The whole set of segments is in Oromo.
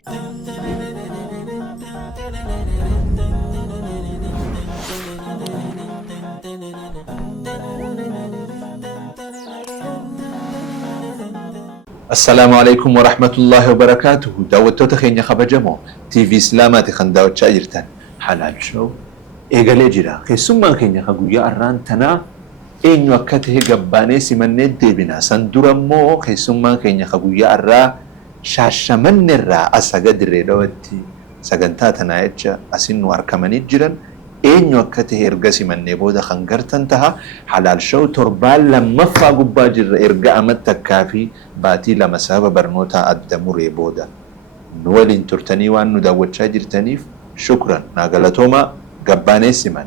السلام عليكم ورحمة الله وبركاته. دعوتو تخيني خبجمو تي في إسلامات خنداو تشاجرتان حلال شو إيغالي جرا خيسوما خيني خقويا أران تنا إنو أكته قباني سيمني ديبنا سندرمو خيسوما خيني خقويا أرا شاشمن الرا أساقا دريدوتي ساقنتاتنا يجا أسنو أركماني جران إنو أكته إرقا سيمني بودا خنقرتن تها حلال شو تربال لما فاقوبا جر إرقا أمت تكافي باتي لما سابا برنوتا أدمو ريبودا نولين ترتني وانو داوت شاجر تنيف شكرا ناقلتوما قباني سيمان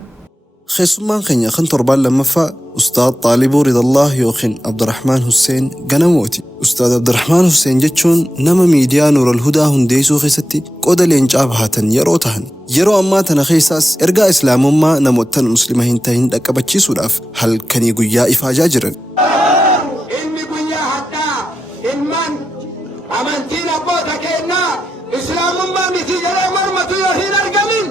خيسمان خنيا خن تربان لما فا أستاذ طالبو رضا الله يوخن عبد الرحمن حسين قنموتي أستاذ عبد الرحمن حسين جتشون نما ميديا نور الهدى هنديسو خيستي قودا لينجاب هاتن يروتهن يرو أماتنا خيساس إرقا إسلام ما نموتن مسلمين تهين دكا بچي سولاف هل كني قويا إفاجا جرن إني قويا حتى إنمان أمانتين أبوتا كينا إسلام ما مثي جرى مرمتو يوهين أرقمين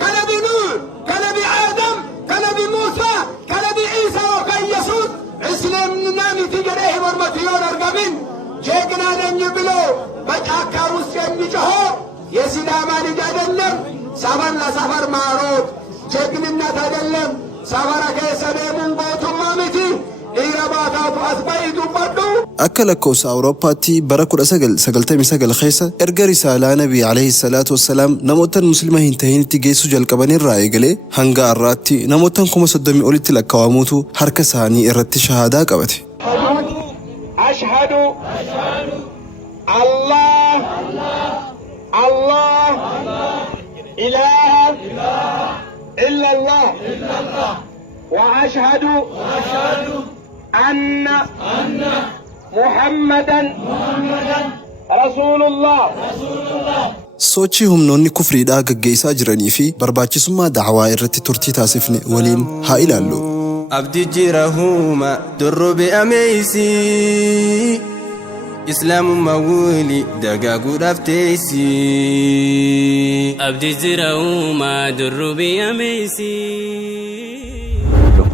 كان بنور كان بآدم كان بموسى كان بعيسى وكان يسوع إسلام مثي جرى مرمتو يوهين أرقمين جيقنا ننجبلو بجاكا روسيا نجهو يسلاما نجادلم سفر لسفر معروف جيقنا تدلم سفر كيسا ديمون بوتو مامتي akka lakkoofsa awurooppaatti bara 1999 keessa erga risaalaa nabii alayhi salaatu wassalaam namootan muslima hin tahinitti geessuu jalqabanirraa eegalee hanga har'aatti namootan 30,000 olitti lakkaa'amuutu harka isaanii irratti shahaadaa qabate. ashhadu allah ilaha illa allah wa ashhadu أن محمدا رسول الله sochii humnoonni kufriidhaa gaggeessaa jiranii fi barbaachisummaa da'awaa irratti turtii taasifne waliin haa ilaallu. abdi jirahuma durrubi ameeysi islaamummaa wuli dagaaguudhaaf teeysi. abdi jirahuma durrubi ameeysi.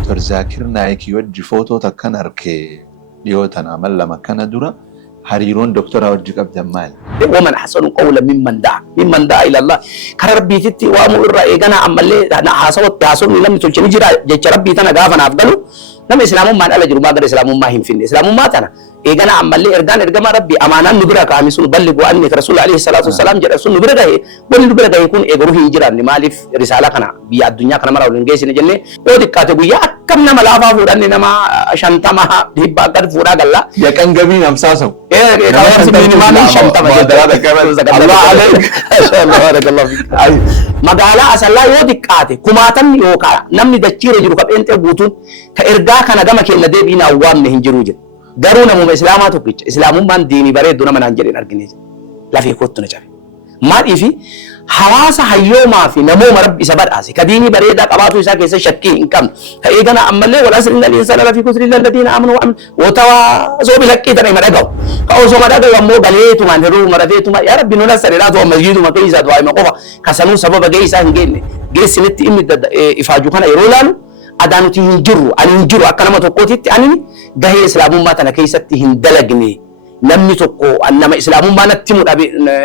دكتور زاكر نايك يوجي فوتو تكن أركي ليوتنا ملا مكان دورا هريرون دكتور أوجي قبل مال ومن حسن قولا ممن دعا إلى الله كربي تتي وامر الرأي كان عملي أنا حاسوت حاسون لم تلشني جرا جت ربي تنا قافنا أفضله لم إسلام ما أنا لجرو ما قدر إسلام ما هم فين إسلام ما تنا إيه أنا عملي إرجع ربي أمانة نبرة كامسون بلغوا أني رسول عليه الصلاة والسلام جرا رسول نبرة ده بل نبرة ده يكون إجروه هجرة نمالف رسالة كنا بيا الدنيا كنا مرة ولنجيس نجنة ودي كاتبويا كم نما لافا فوران نما شنطة ما ديبا قد فورا قلا يا كان جميل أمساسه إيه كلام سمين ما لي شنطة ما الله عليك الله بارك الله فيك مقالة أصلا ودي كاتي كماتن يوكا نمني دكتير يجرو كاب أنت بوتون كإرجع كنا جمع كنا ده بينا أوام نهنجروجن قالوا نمو إسلاماتو كيش إسلام من ديني بريد دونا من أنجلين أرجنيج لا في كوت نجار ما في حواسا هيو ما في نمو مرب إسبار آسي كديني بريد أباتو إسا كيسة شكي إنكم فإيجانا أمله والأسر إن الإنسان لا في كسر إلا الذين آمنوا وعملوا وتواصوا بالحق ترى مرجعوا كأوسو مرجع يومو غليتو ما نرو مرجعتو ما يا رب نونا سريرات ومسجد ما كيسة دعاء ما قفا كسنو سبب جيسة هنجيني جيس نت إمد إفاجو كنا يرولانو أدانو تهنجرو أنهنجرو أكنا ما تقوتي أني جاهي إسلام ما تنا كيسة تهندلجني namni tokko annama islaamummaa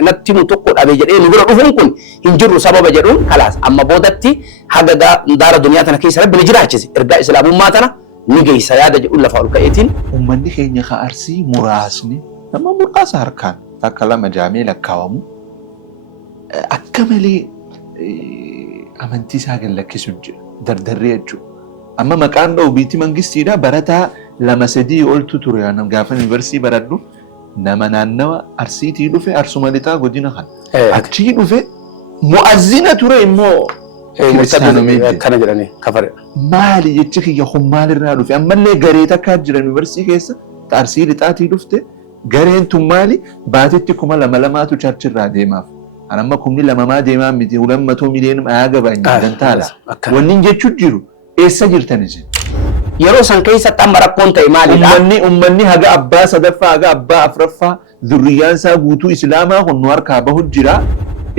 natti mu tokko dhabe jedhee nu bira dhufuun kun hin jiru sababa jedhuun kalaas amma boodatti haga daara duniyaa tana keessa rabbi ni jiraachise ergaa islaamummaa tana ni geessa yaada jedhuun lafa ol ka'eetiin. Uummanni keenya ka arsii muraasni nama muraasa harkaan takka lama jaamee lakkaawamu akka malee amantii isaa gallakkisuu jira dardarree jechuudha. Amma maqaan dha'u biitti mangistiidha barataa lama sadii oltu ture gaafa yuunivarsiitii baradhu nama naannawa arsiitii dhufe arsuma lixaa godina kan achii dhufe mu'azzina ture immoo kana jedhanii kafare maali jechi kiyya kun maalirraa dhufe ammallee garee takkaa jira yuunivarsiitii keessa arsii lixaatii dhufte gareen tun maali baatitti 2,200tu charchirraa deemaaf anamma 2,200 deemaa miti 200 miliyoon ayaa gabaan dantaala wanni jechuu jiru eessa jirtanis yeroo san keessa xamba rakkoon ta'e maalidha ummanni haga abbaa sadaffaa haga abbaa afraffaa ذريان ساقوتو إسلاما ونوار كابه الجرا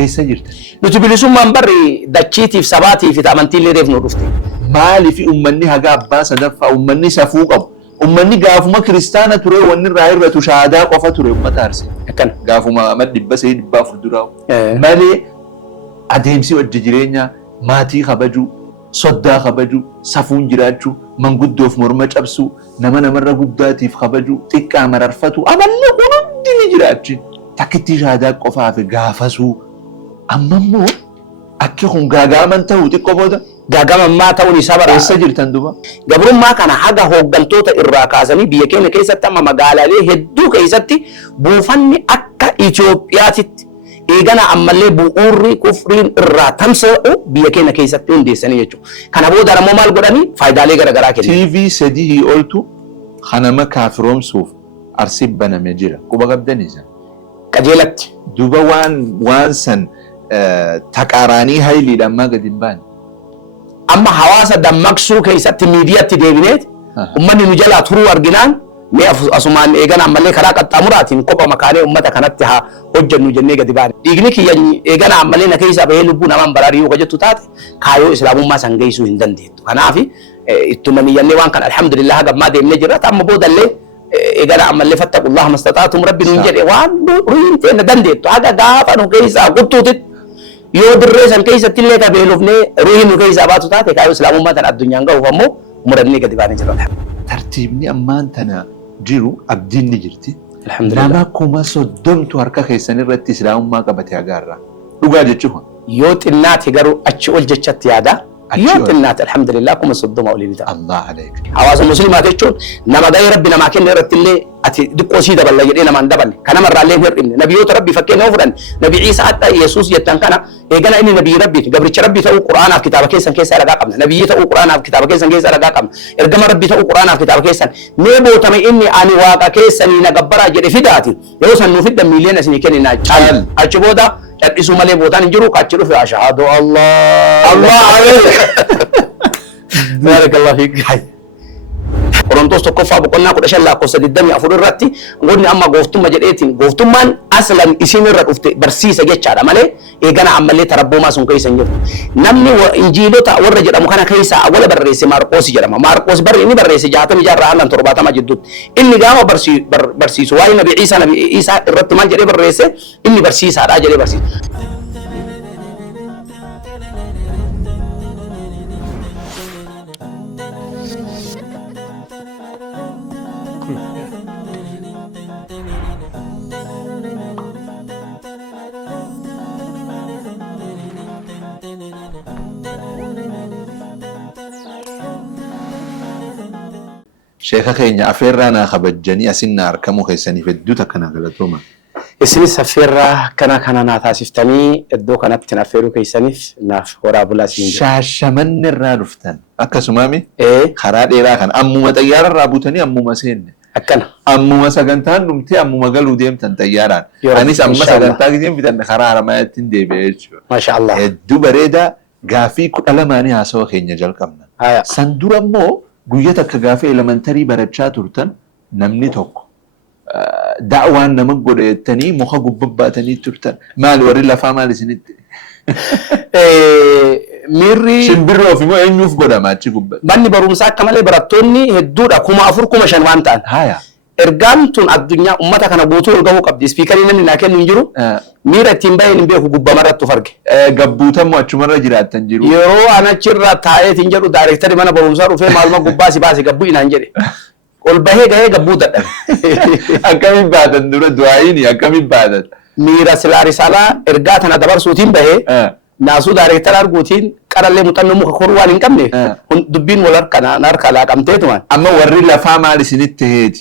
إيسا جرتا نتبلسون من بري داتشيتي في سباتي في تامنتي اللي ريفنو رفتي مالي في أمني هقا أباسا دفا أمني سفوق أب أمني قافما كريستانا تري واني راير بتشاهدا قفا تري أمت أرسي كان قافما أمد دبا سيد دبا فردراو مالي أدهمسي وججرينيا ماتي خبجو صدا خبجو سفون جراجو من قدوف مرمج أبسو نما نمر قداتي في خبجو تكا مررفتو أمالي قنودي نجراجي تكتي شهادا قفا في قافسو أما مو أكي خون غاغا من تهو تكو بودا غاغا ما توني سبرا إيسا جرتان دوبا قبرون ما كان حاجة هوغنتوتا الراكازني بيكين كيسة تم مقالا ليه هدو كيستي بوفني أكا إثيوبياتي إيغانا أمالي بؤوري كفرين الرا تمسو بيكين كيسة تندي سنيجو كان بودا رمومال قداني فايدا ليه غرغرا كيني تي في سديه قلتو خانما كافروم سوف أرسيب بنا مجيرا كوبا قبدانيزا كجيلت دوبا وان سن تقاراني هايلي لما قدن بان أما حواسا دمكسو كيسة ميديا تديبينيت أماني نجلا ترو أرجنان مي أسمان إيجان عملي خلاك التامرات نكوبا مكاني أمتا كانت ها حجة نجني قدبان إيجني كي يعني إيجان عملي نكيسة بهلبون أمام براريو كجت تات كايو إسلام ما سنجيسو هندن ديت أنا في التمني يعني وان كان الحمد لله قبل ما ديم نجرات أما بود اللي إيجان عملي فتقوا الله ما استطعتم ربي نجري وان روين تين دن ديت هذا قاف أنا كيسة قطوت يود الرئيس كيسة تلي كبيلوفني روين كيسة باتو تات كايو إسلام ما تن الدنيا جاو فمو مردني قدبان جرات ترتيبني أمان تنا جيرو أبدين نجرتي الحمد لله نما كوما صدمت وركا خيساني رتي سلام ما قبتي أجارة لقى جتشوها يوت النات يقروا أشول جتشت يادا يوت النات الحمد لله كم صدم أولي بتاع الله عليك حواس المسلمات يجون نما جاي ربنا ما كان رت اللي أتي دقوا سيدا بالله يدينا ما ندبل كان مرة عليه مرة نبيوت ربي فكينا وفرن نبي عيسى حتى يسوع يتن كان يقول إني نبي ربي قبل ربي تقول القرآن في كتابك كيسن كيس على قامنا نبي تقول القرآن في كتابك كيسن كيس على قام إرجم ربي تقول القرآن في كتابك كيسن نبو تمي إني أنا واقع كيسن نجبر أجر في داتي يوصل نفيد مليون سنين كنا نجعل أشبودا اسم ملي بوتان جرو كاتشرو في أشهد الله عليك بارك الله فيك Orontos tokko faa boqonnaa 16 afur irratti godni amma gooftummaa jedheetiin gooftummaan aslan isin irra dhufte barsiisa jechaadha malee eegana ammallee tarabboomaa sun keessa hin jirtu namni injiilota warra jedhamu kana keessa awwala barreesse Maarqoos jedhama Maarqoos barri inni barreesse 66 hanga 70 jidduutti inni gaama barsiisu waa'ee nabi Iisaa irratti maal jedhee barreesse inni barsiisaadha jedhee barsiisa شيخ خيني أفيرانا خبجني أسنا أركمو خيساني في الدوتا كنا غلطوما اسمي سفيرة كنا ناتاسفتني الدو كانت تنافيرو كيسانيف ناف ورا بلاسين شاشمن الرادفتن أكا سمامي إيه خراد إيراخان أمو ما تيار الرابوتني أمو ما سين أكنا أمو ما سجنتان نمتي أمو ما قالوا ديم تنتياران أنيس أمو ما سجنتان ديم بتن خرار ما تندي بيش ما شاء الله الدو بريدا غافي كل ماني هاسو خيني جل كمنا هيا سندورا مو guyyaa gaafii elementarii barachaa turtan namni tokko da'waan nama godhatanii muka gubbabbaatanii turtan maal warri lafaa maal isinitti mirri shimbirroo fi moo eenyuuf godhama achi gubbatti manni barumsaa akka malee barattoonni hedduudha 4,000 waan ta'an haya ergaan tun addunyaa ummata kana guutuu ol gahuu qabdi ispiikarii namni naa kennu hin jiru miira ittiin baheen hin beeku gubbamarratti of arge gabbuutamoo achumarra jiraattan jiru yeroo anachirra taa'eetiin jedhu daayirektari mana barumsaa dhufee maaluma gubbaa si baase gabbuu inaan jedhe ol bahee gahee gabbuu dadhabe akkamiin baatan dura du'aayiini akkamiin baatan miira silaa risalaa ergaa tana dabarsuutiin bahee naasuu daayirektara arguutiin qarallee muuxannoo muka koruu waan hin qabne dubbiin wal harka laaqamteetumaan amma warri lafaa maal isinitti heeti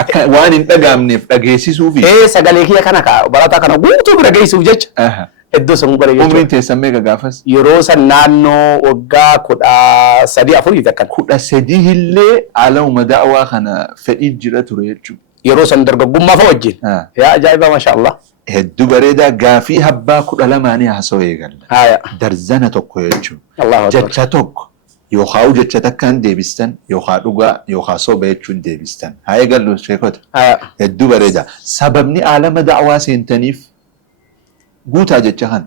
akka waan hin dhagaamneef dhageessisuuf sagalee kiyya kana barataa kana guutuu bira geessuuf jecha iddoo sun bare jechuudha. Umriin teessan meeqa gaafas? Yeroo san naannoo waggaa 13 takkan. 13 illee alawuma da'waa kana fedhii jira ture jechuudha. Yeroo san dargaggummaa fa wajjin. Yaa ajaa'iba maashaallah. Hedduu bareedaa gaafii habbaa 12 haasoo eegalla. Darzana tokko jechuudha. Jecha tokko يوخا وجدت كان ديبستان يوخا دوغا يوخا صوبة يتشون ديبستان هاي قال له شيكوت يدو بريدا سببني عالم دعوة سينتنيف قوتا جتشان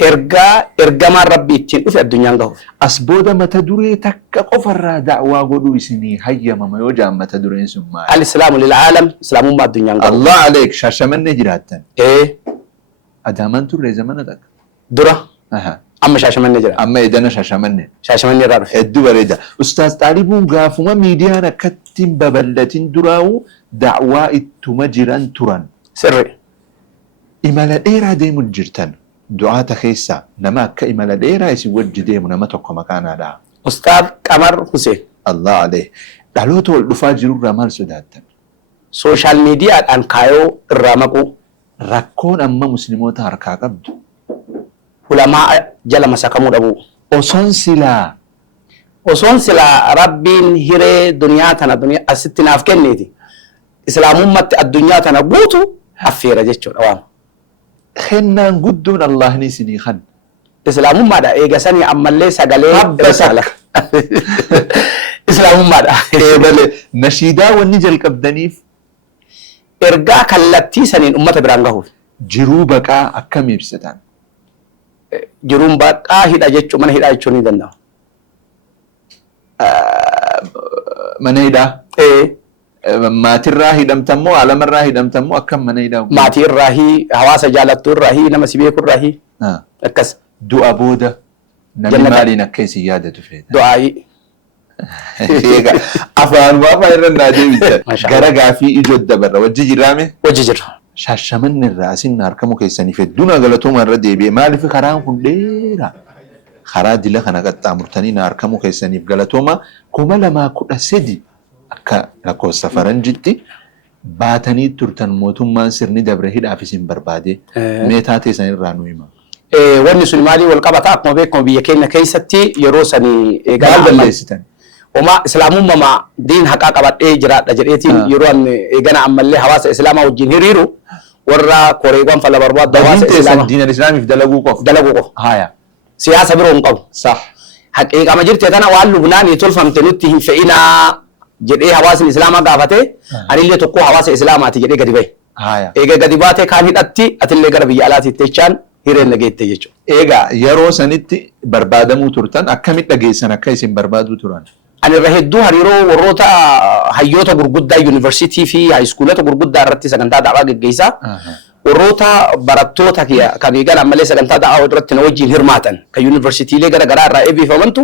ergamaan rabbi ittiin dhufe addunyaan gahuuf. As booda mata duree takka qofarraa da'waa godhuu isinii hayyamama yoo jaan mata dureen sun maali? Al-Islaamu lil'aalam islaamummaa addunyaan gahuuf. Allah aleek shaashamannee jiraattan. Adaamaan turre zamana takka. Dura. Amma shaashamannee jira. Amma edana shaashamannee. Shaashamannee irraa dhufe. Hedduu bareeda. Ustaaz Xaalibuun gaafuma miidiyaan akkatti hin babal'atin duraa'u da'waa ittuma jiran turan. Sirri. Imala dheeraa deemuun jirtan. Du'aata keessa nama akka imala dheeraa isin wajji deemu nama tokko maqaanaadha. Ustaaz Qamar Hussein. Allah alee. Dhaloota wal dhufaa jirurraa maal sodaattan? Sooshaal miidiyaadhaan kaayoo irraa maquu. Rakkoon amma musliimoota harkaa qabdu. Ulamaa jala masakamuu dhabuu. Osoon silaa rabbiin hiree duniyaa tana asitti naaf kenneeti. Islaamummatti addunyaa tana guutu affeera jechuudha waan. Kennaan guddoon Allah ni isinii kan. Islaamummaadha eegasanii ammallee sagalee risaala. Islaamummaadha. Eebale nashiidaa wanni jalqabdaniif ergaa kallattii saniin ummata biraan gahuuf. Jiruu baqaa akkam ibsitan? Jiruun baqaa hidha jechuun mana hidhaa jechuun ni danda'ama. Mana hidhaa? Maatirraa hidhamtammoo alamarraa hidhamtammoo akkam mana hidhaa? Maatirraa hawaasa jaalattuurraa nama si beekurraa akkas. Du'a booda namni maaliin akka isin yaadatu feeta? Du'aayi. Afaan irra naa deebitan. Gara gaafii ijoo dabarra wajji jiraame? Wajji jirra. Shaashamanni irraa asin harkamu keessaniif hedduun galatooma irra deebi'e maaliif karaan kun dheeraa? Karaa dila kana qaxxaamurtanii na harkamu keessaniif galatooma 2013 akka lakkoofsa faranjitti baatanii turtan mootummaan sirni dabre hidhaaf isin barbaade meetaa teessan irraa nu hima. Wanni sun maalii wal qabata akkuma beekamu biyya keenya keessatti yeroo sanii maal balleessitan? Oma islaamummaa diin haqaa qabadhee jiraadha jedheetiin yeroo eegana ammallee hawaasa islaamaa wajjin hiriiru warra koreewwan fala barbaadu hawaasa islaamaa diin islaamiif dalaguu qofa. Haya. Siyaasa biroo hin qabu. Sah. Haqiiqama jirte tana waan Lubnaanii tolfamte nutti hin fe'inaa jedhee hawaasni islaamaa gaafate anillee tokko hawaasa islaamaati jedhee gadi bahe. Eega gadi baate kaan hidhatti atillee gara biyya alaatiitti jechaan hireen nageette jechuudha. Egaa yeroo sanitti barbaadamuu turtan akkamitti dhageessan akka isin barbaaduu turan? Ani irra hedduu hariiroo warroota hayyoota gurguddaa yuunivarsiitii fi haayiskuulota gurguddaa irratti sagantaa da'waa geggeessaa. Warroota barattoota kan eegan ammallee sagantaa da'waa irratti na wajjin hirmaatan kan yuunivarsiitiilee gara garaa irraa eebbifamantu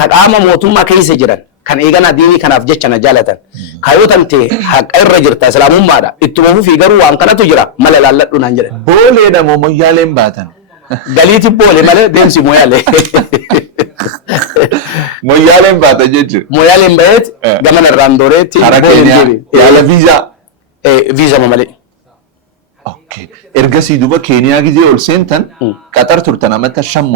kan qaama mootummaa keessa jiran kan eegan diinii kanaaf jecha na jaalatan. Kaayootan ta'e haqa irra jirta islaamummaadha. Ittuma fufii garuu waan kanatu jira mala laalladhu naan jedhan. Booleedha moo moyyaaleen baatan? Galiiti boole malee deemsi moyyaalee. Moyyaaleen baatan jechuudha. Moyyaaleen baheet gama narraan dooreetti. Hara Keeniyaa yaala viizaa. Viizaa malee. Ergasii duuba Keeniyaa gizee ol seentan qaxar turtan amata 5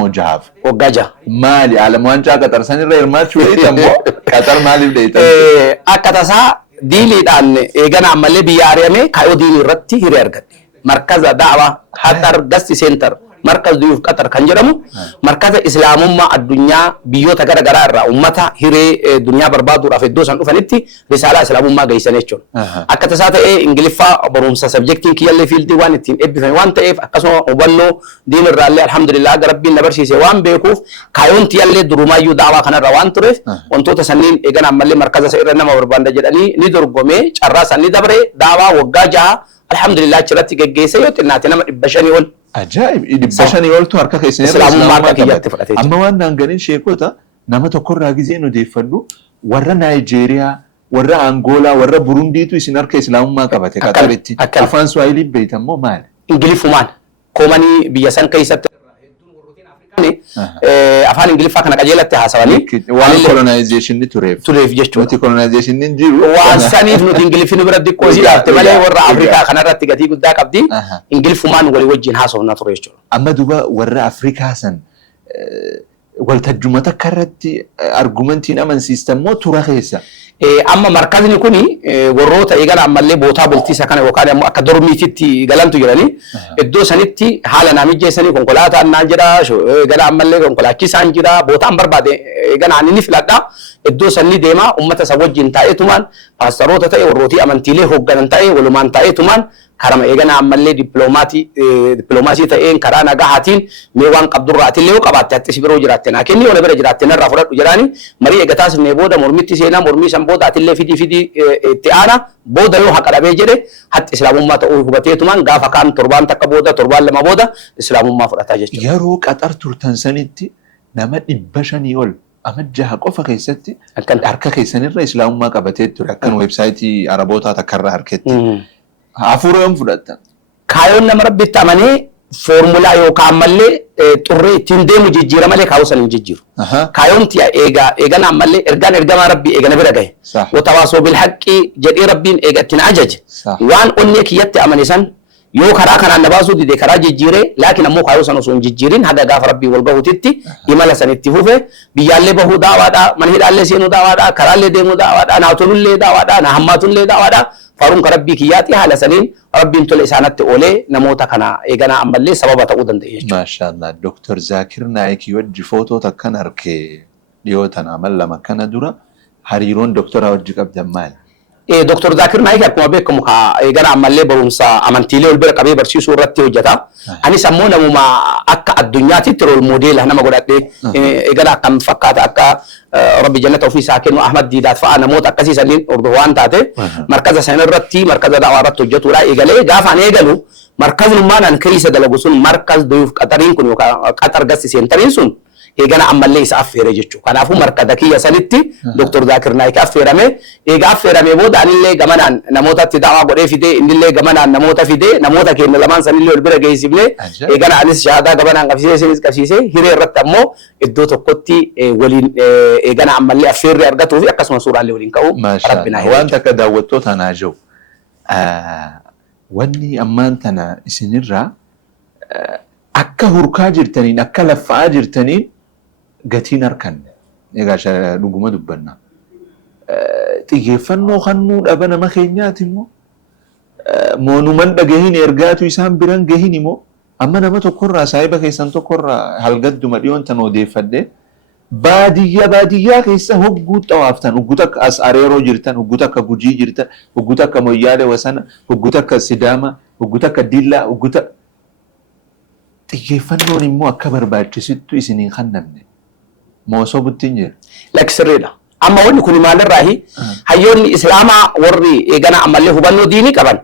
waggaa 6. Maali alamu wancaa qaxar sanirra hirmaachuu dheeytammoo qaxar maaliif dheeytan? Akka tasaa diiliidhaan eegana ammallee biyya ari'ame kaayoo diilii irratti hiree argadhe. Markaza da'waa Qaxar Gasti Center markaz duyuuf qaxar kan jedhamu markaza islaamummaa addunyaa biyyoota gara garaa irraa ummata hiree duniyaa barbaaduudhaaf iddoo san dhufanitti risaalaa islaamummaa geessan jechuudha. Akka tasaa ta'ee ingiliffaa barumsa sabjektiin kiyyallee fiildii waan ittiin eebbifame waan ta'eef akkasuma hubannoo diin irraallee alhamdulillah rabbiin na barsiise waan beekuuf kaayoon tiyyallee durumaayyuu da'waa kanarra waan tureef wantoota sanniin eegan ammallee markaza isa irra nama barbaanda jedhanii ni dorgomee carraa san ni dabre da'waa waggaa 6 alhamdulillah achirratti geggeesse yoo xinnaate nama 500 ol. Ajaa'ib! 500 oltu harka keessanii islaamummaa kiyyatti fudhatee. Amma waan naan ganin sheekota nama tokkorraa gizeen odeeffadhu warra Naayijeeriyaa, warra Angoolaa, warra Burundiitu isin harka islaamummaa qabate qaxaritti. Afaan Swahilii beektammoo maali? Ingilifumaan koomanii biyya san keessatti afaan ingiliffaa kana qajeelatti haasawanii waan kolonaayizeeshinni tureef jechuudha. Nuti kolonaayizeeshinni jiru. Waan saniif nuti ingiliffini bira xiqqoo silaafte malee warra Afrikaa kanarratti gatii guddaa qabdi. Ingilifumaan walii wajjin haasofnaa ture jechuudha. Amma duuba warra Afrikaa san waltajjumata karratti argumentiin amansiistammoo tura keessa. amma markazni kuni warroota eegala ammallee bootaa bultiisa kana yookaan ammoo akka dormiititti galantu jiranii iddoo sanitti haala naamijjeessanii konkolaataan naan jira eegala ammallee konkolaachisaan jira bootaan barbaade eegala ani ni filadha iddoo sanni deema ummata isa wajjin taa'eetumaan paastaroota ta'e warrootii amantiilee hoogganan ta'e walumaan taa'eetumaan karama eegana ammallee dippiloomaasii ta'een karaa nagahaatiin mee waan qabdurraatillee yoo qabaatte hattis biroo jiraatte naa kenni yoo na bira jiraatte narraa fudhadhu jedhaani marii eegataas nee booda mormitti seenaa mormii san booda atillee fidii itti aana booda yoo haqa dhabee jedhe hatti islaamummaa ta'uu hubateetumaan gaafa kaan torbaan takka booda torbaan lama booda islaamummaa fudhataa jechuudha. Yeroo qaxar turtan sanitti nama 500 ol amajjaha qofa keessatti harka keessanirra islaamummaa qabatee ture akkan weebsaayitii arabootaa takkarraa harketti. Hafuuraan fudhatan. Kaayoon nama rabbitti amanee foormulaa yookaan mallee xurree ittiin deemu jijjiira malee kaayoo san hin jijjiiru. Kaayoon tiya eegana ammallee ergaan ergamaa rabbii eegana bira gahe. Watawaasoo bilhaqqii jedhee rabbiin eega ittiin ajaje. Waan onnee kiyyatti amane san yoo karaa kanaan na baasuu dide karaa jijjiiree laakiin ammoo kaayoo san osoo hin jijjiirin haga gaafa rabbii wal gahutitti imala san itti fufe biyyaallee bahuu daawaadhaa mana hidhaallee seenuu daawaadhaa karaallee deemuu daawaadhaa naatolullee daawaadhaa na hammaatullee daawaadhaa. Faruun rabbii kiyyaati haala saniin rabbiin tole isaanatti oolee namoota kana eegana ammallee sababa ta'uu danda'e jechuudha. Maashaallah Dr. Zaakir Naayik wajji footota kan arkee dhiyootan amal lama kana dura hariiroon doktora wajji qabdan maali? Dr. Zaakir Naayik akkuma beekamu eegana ammallee barumsa amantiilee ol bira qabee barsiisuu irratti hojjeta. Anis ammoo namuma akka addunyaatitti rool moodeela nama godhadhee eegana akkam fakkaata akka rabbi jannata ofii isaa kennu Ahmad Diidaat fa'a namoota akkasii saniin hordofuu waan taate markaza sana irratti markaza da'waa irratti hojjetuudha eegalee gaafaan eegalu markaznummaan an keessa dalagu sun markaz duyuuf qaxariin kun yookaan qaxar gassi seentariin sun eegana ammallee isa affeere jechuudha. Kanaafuu markaza kiyya sanitti Dr. Zaakir Naayik affeerame eega affeerame booda anillee gamanaan namootatti da'waa godhee fidee innillee gamanaan namoota fidee namoota keenya lamaan sanillee ol bira geessifnee eegana anis shahaadaa gamanaan qabsiisee isinis qabsiisee hiree irratti ammoo iddoo tokkotti waliin eegana ammallee affeerri argatuu fi akkasuma suuraallee waliin ka'u rabbina waan takka daawwattoota naa jiru wanni ammaan tana isinirraa akka hurkaa jirtaniin akka laffa'aa jirtaniin gatiin harkanne egaa dhuguma dubbanna xiyyeeffannoo kannuu dhaba nama keenyaati immoo moonuman dhagahin ergaatu isaan biran gahin immoo amma nama tokkorraa saahiba keessan tokkorraa halgadduma dhiyoon tan odeeffadhe baadiyyaa keessa hogguu xawaaftan hogguuta akka as areeroo jirtan hogguuta akka gujii jirtan hogguuta akka moyyaalee wasana hogguuta akka sidaama hogguuta akka dillaa hogguuta xiyyeeffannoon immoo akka barbaachisittu isiniin kannamne moosoo buttiin jira. Laksirreedha. Amma wanni kun maalirraahi hayyoonni islaamaa warri eegana ammallee hubannoo diinii qaban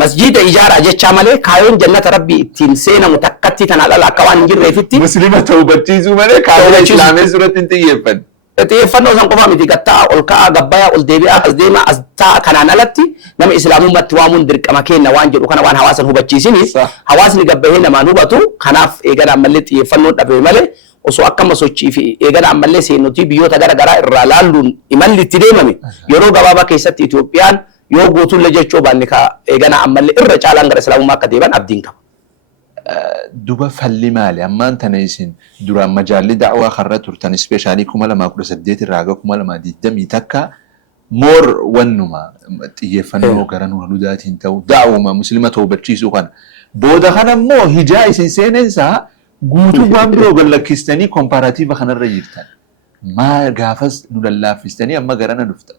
masjida ijaaraa jechaa malee kaayoon jannata rabbii ittiin seenamu takkatti tana dhala akka waan hin jirreefitti. Muslima ta'uu hubachiisuu malee kaayoon islaamee suratti hin xiyyeeffanne. Xiyyeeffannoo san qofaa miti gattaa ol ka'aa gabbayaa ol deebi'aa as deemaa as ta'a kanaan alatti nama islaamummaatti waamuun dirqama kenna waan jedhu kana waan hawaasan hubachiisiniif hawaasni gabbahee namaan hubatu kanaaf eegana ammallee xiyyeeffannoo dhabee malee osoo akkama sochii fi eegana ammallee seenutii biyyoota garaagaraa irraa laalluun imalli itti deemame yeroo gabaabaa keessatti Itoophiyaan yoo guutulle jechuu baanne ka eegana ammallee irra caalaan gara islaamummaa akka deeban abdiin qaba. Duba falli maali ammaan tana isin duraan majaalli da'waa karra turtan ispeeshaalii 2018 irraa haga 2020 takka moor wannuma xiyyeeffannoo gara nuura hudaatiin ta'u da'wuma muslima ta'uu hubachiisuu kana booda kana immoo hijaa isin seeneensaa guutuu waan biroo gallakkistanii komparaatiiva kanarra jirtan maal gaafas nu lallaaffistanii amma garana dhuftan.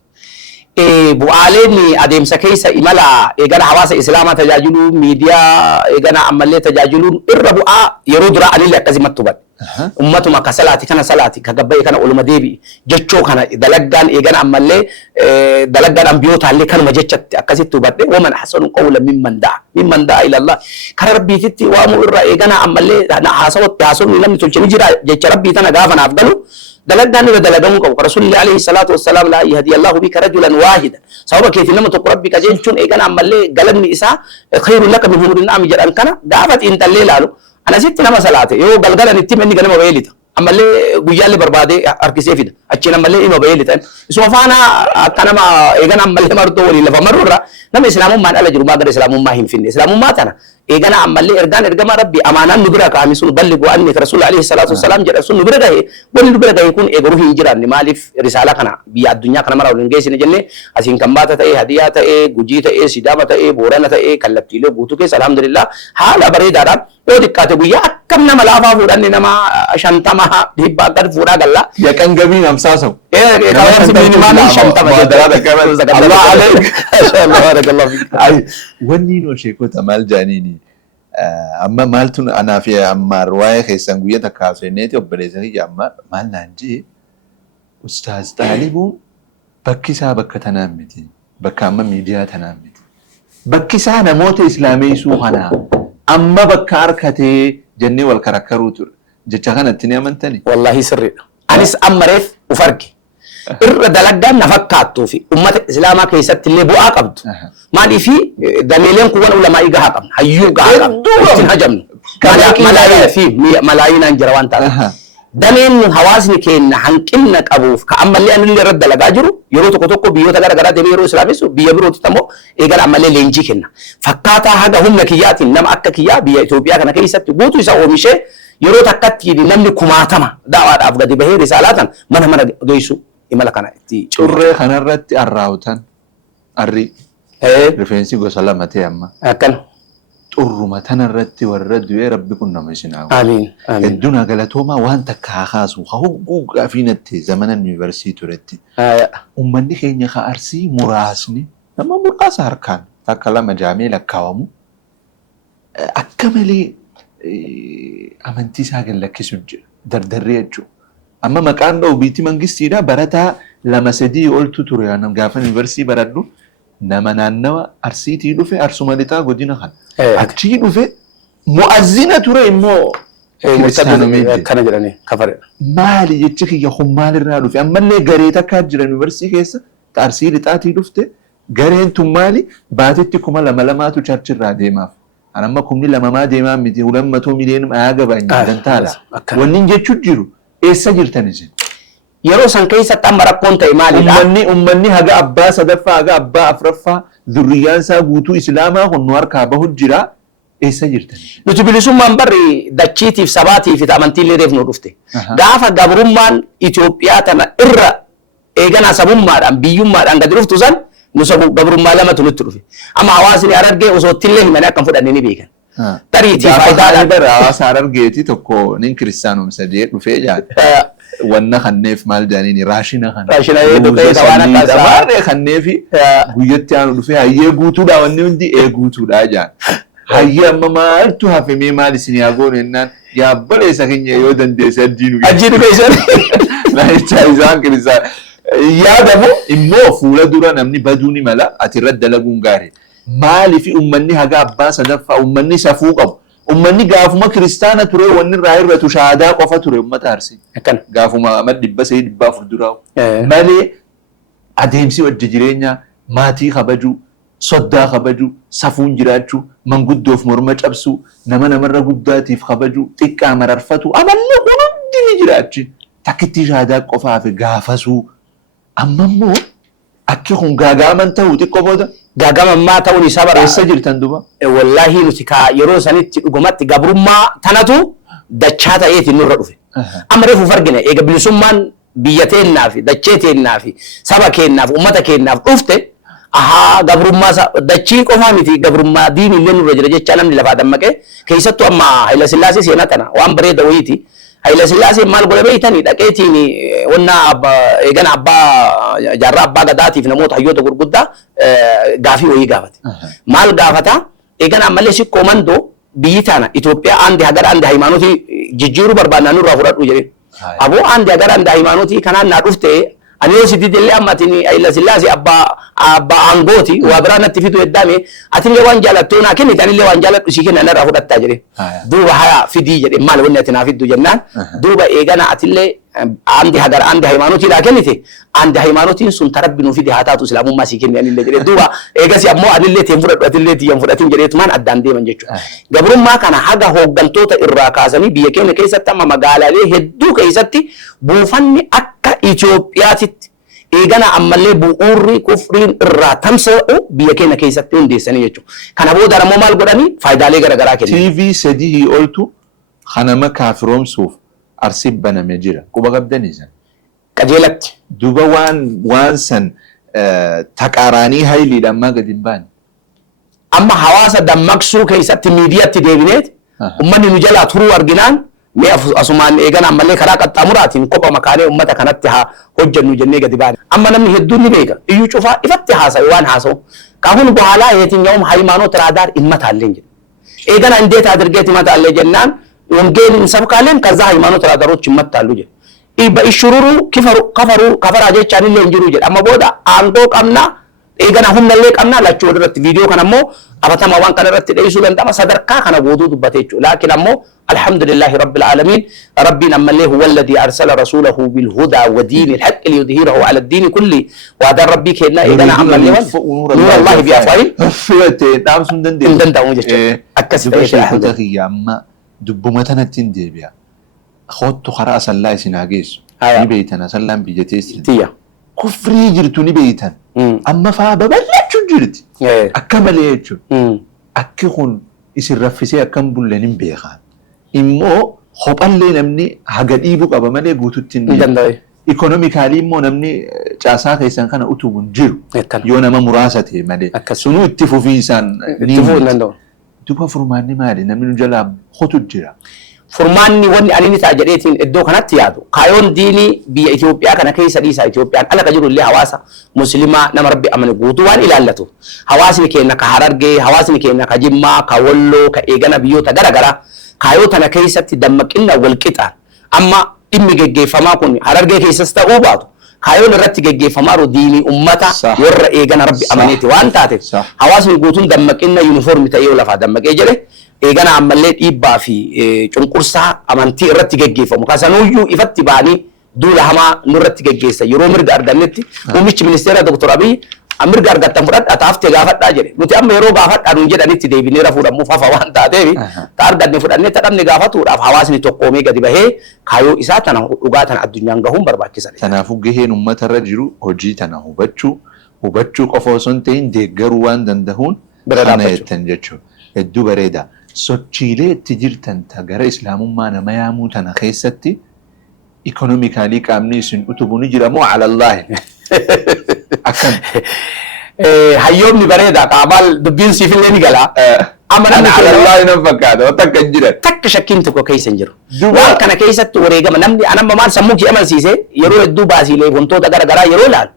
Bu'aaleen adeemsa keessa imala eegana hawaasa islaamaa tajaajiluu miidiyaa eegana ammallee tajaajiluun irra bu'aa yeroo duraa anillee akkasumatti hubadhe. Ummatuma ka salaati kana salaati ka gabbayee kana oluma deebi'i jechoo kana dalaggaan eegana ammallee dalaggaan ambiyootaallee kanuma jechatti akkasitti hubadhe waman hasanu qawla mimman da'a ilallah kara rabbiititti waamuu irra eegana ammallee haasawni namni tolchanii jira jecha rabbii tana gaafa naaf galu dalaggaan irra dalagamu qabu rasuulli alayhi salaatu wassalaam laa yahdi allahu bika rajulan waahidan sababa keetiin nama tokko rabbi qajeelchuun eegana ammallee galanni isaa khayrun laka min humurin na'am jedhan kana gaafa xiinxallee laalu anasitti nama salaate yoo galgalan itti inni ganama weelita أما اللي قويا اللي بربادي أركسي فيدا أتشين أما اللي إنه بيلي تان سوف أنا أنا ما إيجانا أما اللي مرتو ولي لفمرورا نما إسلام ما أنا لجرو ما قدر إسلام ما هم فيني إسلام ما تنا إيجانا أما اللي إرجع ربي أمانة نبرة كامي سون بلغوا أنك رسول عليه الصلاة والسلام جل سون نبرة جاي ولي نبرة جاي يكون إجروه يجران نمالف رسالة كنا بيا الدنيا كنا مرة ولين جيس نجنة أسين كمبات تأي هدية تأي جوجي تأي سيدامة تأي بورانة تأي كلبتيلو بوتوكيس الحمد لله حالا بريد عرب ودكاتة بيا كم نما لافا فوران نما شنطة ما ديبا كر فورا قلا يا كان جميل أمساسه كلام سمين ما من شنطة ما الله عليك ما شاء الله بارك الله فيك أي وني نو شيكو تمال جانيني أما مالتون أنا في أما رواية خيسانقوية تكافرينيتي وبريزني أما مال نانجي أستاذ طالبو بكيسا بكتنامتي بكاما ميديا تنامتي بكيسا نموت إسلامي سوحنا أما بكاركتي جني والكركرو تر جتشانا التنيا من تاني والله سري أنس أمريف وفرقي دلقا نفكاتو في أمة إسلاما كيست اللي بوآ قبض ما دي في دليلين كوان علماء إيقا قبض هيو قبض هجم ملايين في ملايين أنجروان تالا دمين حواسني كينا هنكلنا قبوف كأما اللي أنا اللي رد لقاجرو يرو تكتوكو بيو تغير غرا دي بيرو إسلاميسو بيو برو تتمو إيقال أما اللي لينجي كينا فكاتا هذا هم نكيات نم أكا كيا بيا إثيوبيا كنا كيسا تبوتو يساو مشي يرو تكتي نمني كماتما دعوة أفغادي بهي رسالة من دويسو إمالا كان تي شوري خنرت الراوتان الري رفنسي قو سلامتي أما أكن طرما تنرت والرد يا ربي كنا مشينا آمين آمين الدنيا قالتهما وانت كاخاس وخوق فينتي زمن اليونيفرسيتي ترتي أمني خيني خارسي مراسني لما مرقاس هركان تكلم مجامع لكوامو أكملي أمنتي ساقل لك سجل دردريجو أما مكان لو بيتي منجستي دا برتا لما سدي قلت تري أنا قافن يونيفرسيتي بردو نما نانوا أرسيتي دو في أرسوماليتا قدينا خان أكتي دو في مؤذنة ترى إمو كان جراني كفر مالي يتشكي يخم مال الرادو في أما اللي قريتا كاجر يونيفرسيتي كيسا تأرسيلي تاتي دو في قرين تمالي باتتي كما لما لما تشارج الرادي ماف أنا ما كمني لما ما ديما متي ولما تو مليون آجا باني دنتالا وننجي تشجيرو إيه سجل تنزل yeroo san keessa tamma rakkoon ta'e maalidha ummanni haga abbaa sadaffaa haga abbaa afraffaa zurriyaan isaa guutuu islaamaa kun nu harkaa bahu jira eessa jirtan nuti bilisummaan barri dachiitiif sabaatiif amantiillee reef nu dhufte gaafa gabrummaan Itoophiyaa tana irra eeganaa sabummaadhaan biyyummaadhaan gadi dhuftu san nu sabu gabrummaa lamatu nutti dhufe amma hawaasni Harargee osoo ittillee himanii akka hin fudhanne ni beekan tariitii faayidaadhaan bara hawaasa Harargeeti tokko nin kiristaanumsa jee dhufee jaadha wanna kanneef maal jaaniini raashina kan raashina dhufee waan akka sabaaree kanneefi guyyatti aanu dhufee hayyee guutuudha wanni hundi guutuudha jaan hayyee amma maaltu hafemee maal isin yaa goone jennaan yaa baleessa keenya yoo dandeesse ajjiinu keessan laayicha isaan kirisaan yaadamu immoo fuula dura namni baduu ni mala ati irratti dalaguun gaarii maaliif ummanni haga abbaa sadaffaa ummanni safuu qabu ummanni gaafuma kiristaana ture wanni irraa irratu shaadaa qofa ture ummata Arsii gaafuma dhibba sadii dhibba afur duraa malee adeemsi wajji jireenya maatii kabajuu soddaa kabajuu safuun jiraachuu manguddoof morma cabsuu nama namarra guddaatiif kabajuu xiqqaa mararfatu amallee hundi ni jiraachi takkitti shaadaa qofaaf gaafasuu amma immoo akki kun gaagaaman ta'uu xiqqoo booda gaagaamammaa ta'uun isaa bara eessa jirtan duba wallaahi nuti yeroo sanitti dhugumatti gabrummaa tanatu dachaa ta'eeti nurra dhufe amma reefu fargine eega bilisummaan biyya teennaa fi dachee teennaa fi saba keennaaf ummata keennaaf dhufte ahaa gabrummaa dachii qofaa miti gabrummaa diinillee nurra jira jechaa namni lafaa dammaqee keessattuu amma Hayila Sillaasee seenaa tana waan bareeda wayiiti Hayila Sillaasee maal godha beeytanii dhaqeetiin wanna eegana abbaa jaarraa abbaa gadaatiif namoota hayyoota gurguddaa gaafii wayii gaafate maal gaafata eegana ammallee sikkoo mandoo biyyi tana Itoophiyaa aandi hagara aandi hayimaanotii jijjiiruu barbaannaa nurraa fudhadhu jedheen aboo aandi hagara aandi hayimaanotii kanaan naa dhufte ani yoo sitti dillee ammatiin Hayila Sillaasee abbaa aangooti waa biraa natti fitu heddaame atillee waan jaalattuu naa kennite anillee waan jaaladhu sii kenna narraa fudhattaa jedhe duuba haa fidii jedhe maal wanni ati naa fiddu jennaan duuba eegana atillee عندي هيمانوتي لكنتي عندي هيمانوتي سن تربي نو في دهاتات اسلام ما سيكن يعني اللي جري دوبا ايغاسي امو ان اللي تيمفرد اللي تيمفرد جريت مان ادان دي من جچو غبرم ما كان حاجه هوغنتوتا الراكاسني بيكين كيستا ما مغالا لي هدو كيستي بوفني اكا ايثيوبياتي ايغانا امالي بووري كفرين الراتمسو بيكين كيستي انديسني جچو كان ابو درمو مال غداني فايدا لي غرغرا كده تي في سدي قلتو خنما كافروم سوف ارسب بنا مجرا كوبا غبدني زين كجلت دوبا وان سن تقاراني هايلي لما قدين بان اما حواسا دمكسو كيست ميديا تديبنيت امني نجلا ترو ارغنان مي اسمان ايغان امالي خرا قطامراتين كوبا مكاني امتا كانتها حجن جنني غدبان اما نم هدوني بيغا ايو چوفا افتها سيوان حاسو كاهون بحالا يتنيوم هايمانوت رادار امتا لنج ايغان انديت ادرغيت امتا لجنان ወንጌል እንሰብካለን ከዛ ሃይማኖት ራዳሮች ይመታሉ ጀ በኢሽሩሩ ከፈራ ጀቻን ለንጅሩ ጀ አማ ቦዳ አንዶ ቀምና ኤገና ሁነሌ ቀምና ላችሁ ወደረት ቪዲዮ ከነሞ አበተማ ዋን ከነረት ደይሱ ለንዳማ ሰደርካ ከነ ቦዱ ዱበቴቹ ላኪን አሞ አልহামዱሊላህ ረብል ዓለሚን ረቢና አመለ هو الذي ارسل رسوله بالهدى ودين الحق ليظهره على الدين كله وهذا ربي كنا اذا عمل نور الله بافواههم فوتي دامسون دندن جچ اكسب ايه اما دبومتنتين ديبيا خدت خرا سلا سيناغيس بيتنا سلام بيجتيس تيا كفري جرتوني بيتن اما فا ببلچو جرت اكمل يچو اكيخون اسر رفسي اكم بولنين بيخا امو خپلي نمني هغديبو قبمني غوتوتين دنداي ايكونوميكالي مو نمني چاسا كيسان كان اتوبون جيرو يونا ما مراسته مدي سنو اتفو في انسان اتفو نندو دوبا فرماني مالي نمني جلاب خطو جيرا فرماني وني اني تاجريتين ادو كانت يادو كايون ديني بي اثيوبيا كان كيس ديسا اثيوبيا على كجرو اللي حواسا مسلمه نم ربي امن غوتو وان الالتو حواسني كينا كحررغي حواسني كينا كجما كولو كايغنا بيو تغرغرا كايو تنا كيستي دمقنا والقطا اما امي گگيفما كون حررغي كيسستا اوباتو كايون رتي گگيفمارو ديني امتا ور ايغنا ربي امنيتي وان تاتي حواسني غوتون دمقنا يونيفورم تايو لفا دمقي جري eegana ammallee dhiibbaa fi cunqursaa amantii irratti geggeeffamu kasanuyyuu ifatti baanii duula hamaa nurratti geggeessa yeroo mirga argannetti muummichi ministeera Dr. Abiy mirga argattan fudhadha taaftee gaafadhaa jedhe nuti amma yeroo gaafadhaa nuun jedhanitti deebinee rafuudhamuuf hafa waan taateef ta arganne fudhannee ta dhabne gaafatuudhaaf hawaasni tokkoomee gadi bahee kaayoo isaa tana dhugaa tana addunyaan gahuun barbaachisaadha. Kanaafuu gaheen uummata irra jiru hojii tana hubachuu qofa osoo hin ta'in deeggaruu waan danda'uun kana jettan jechuudha. Hedduu bareeda. sochiilee itti jirtan ta gara islaamummaa nama yaamuu tana keessatti ikonomikaalii qaamni isin utubu ni jira moo alallaahi akkam hayyoomni bareeda qaamal dubbiin siifillee ni gala amma namni alallaahi nan fakkaata takka hin jiran takka shakkiin tokko keessa hin jiru waan kana keessatti wareegama namni anamma maal sammuu kee amansiise yeroo hedduu baasiilee wantoota garagaraa yeroo ilaalu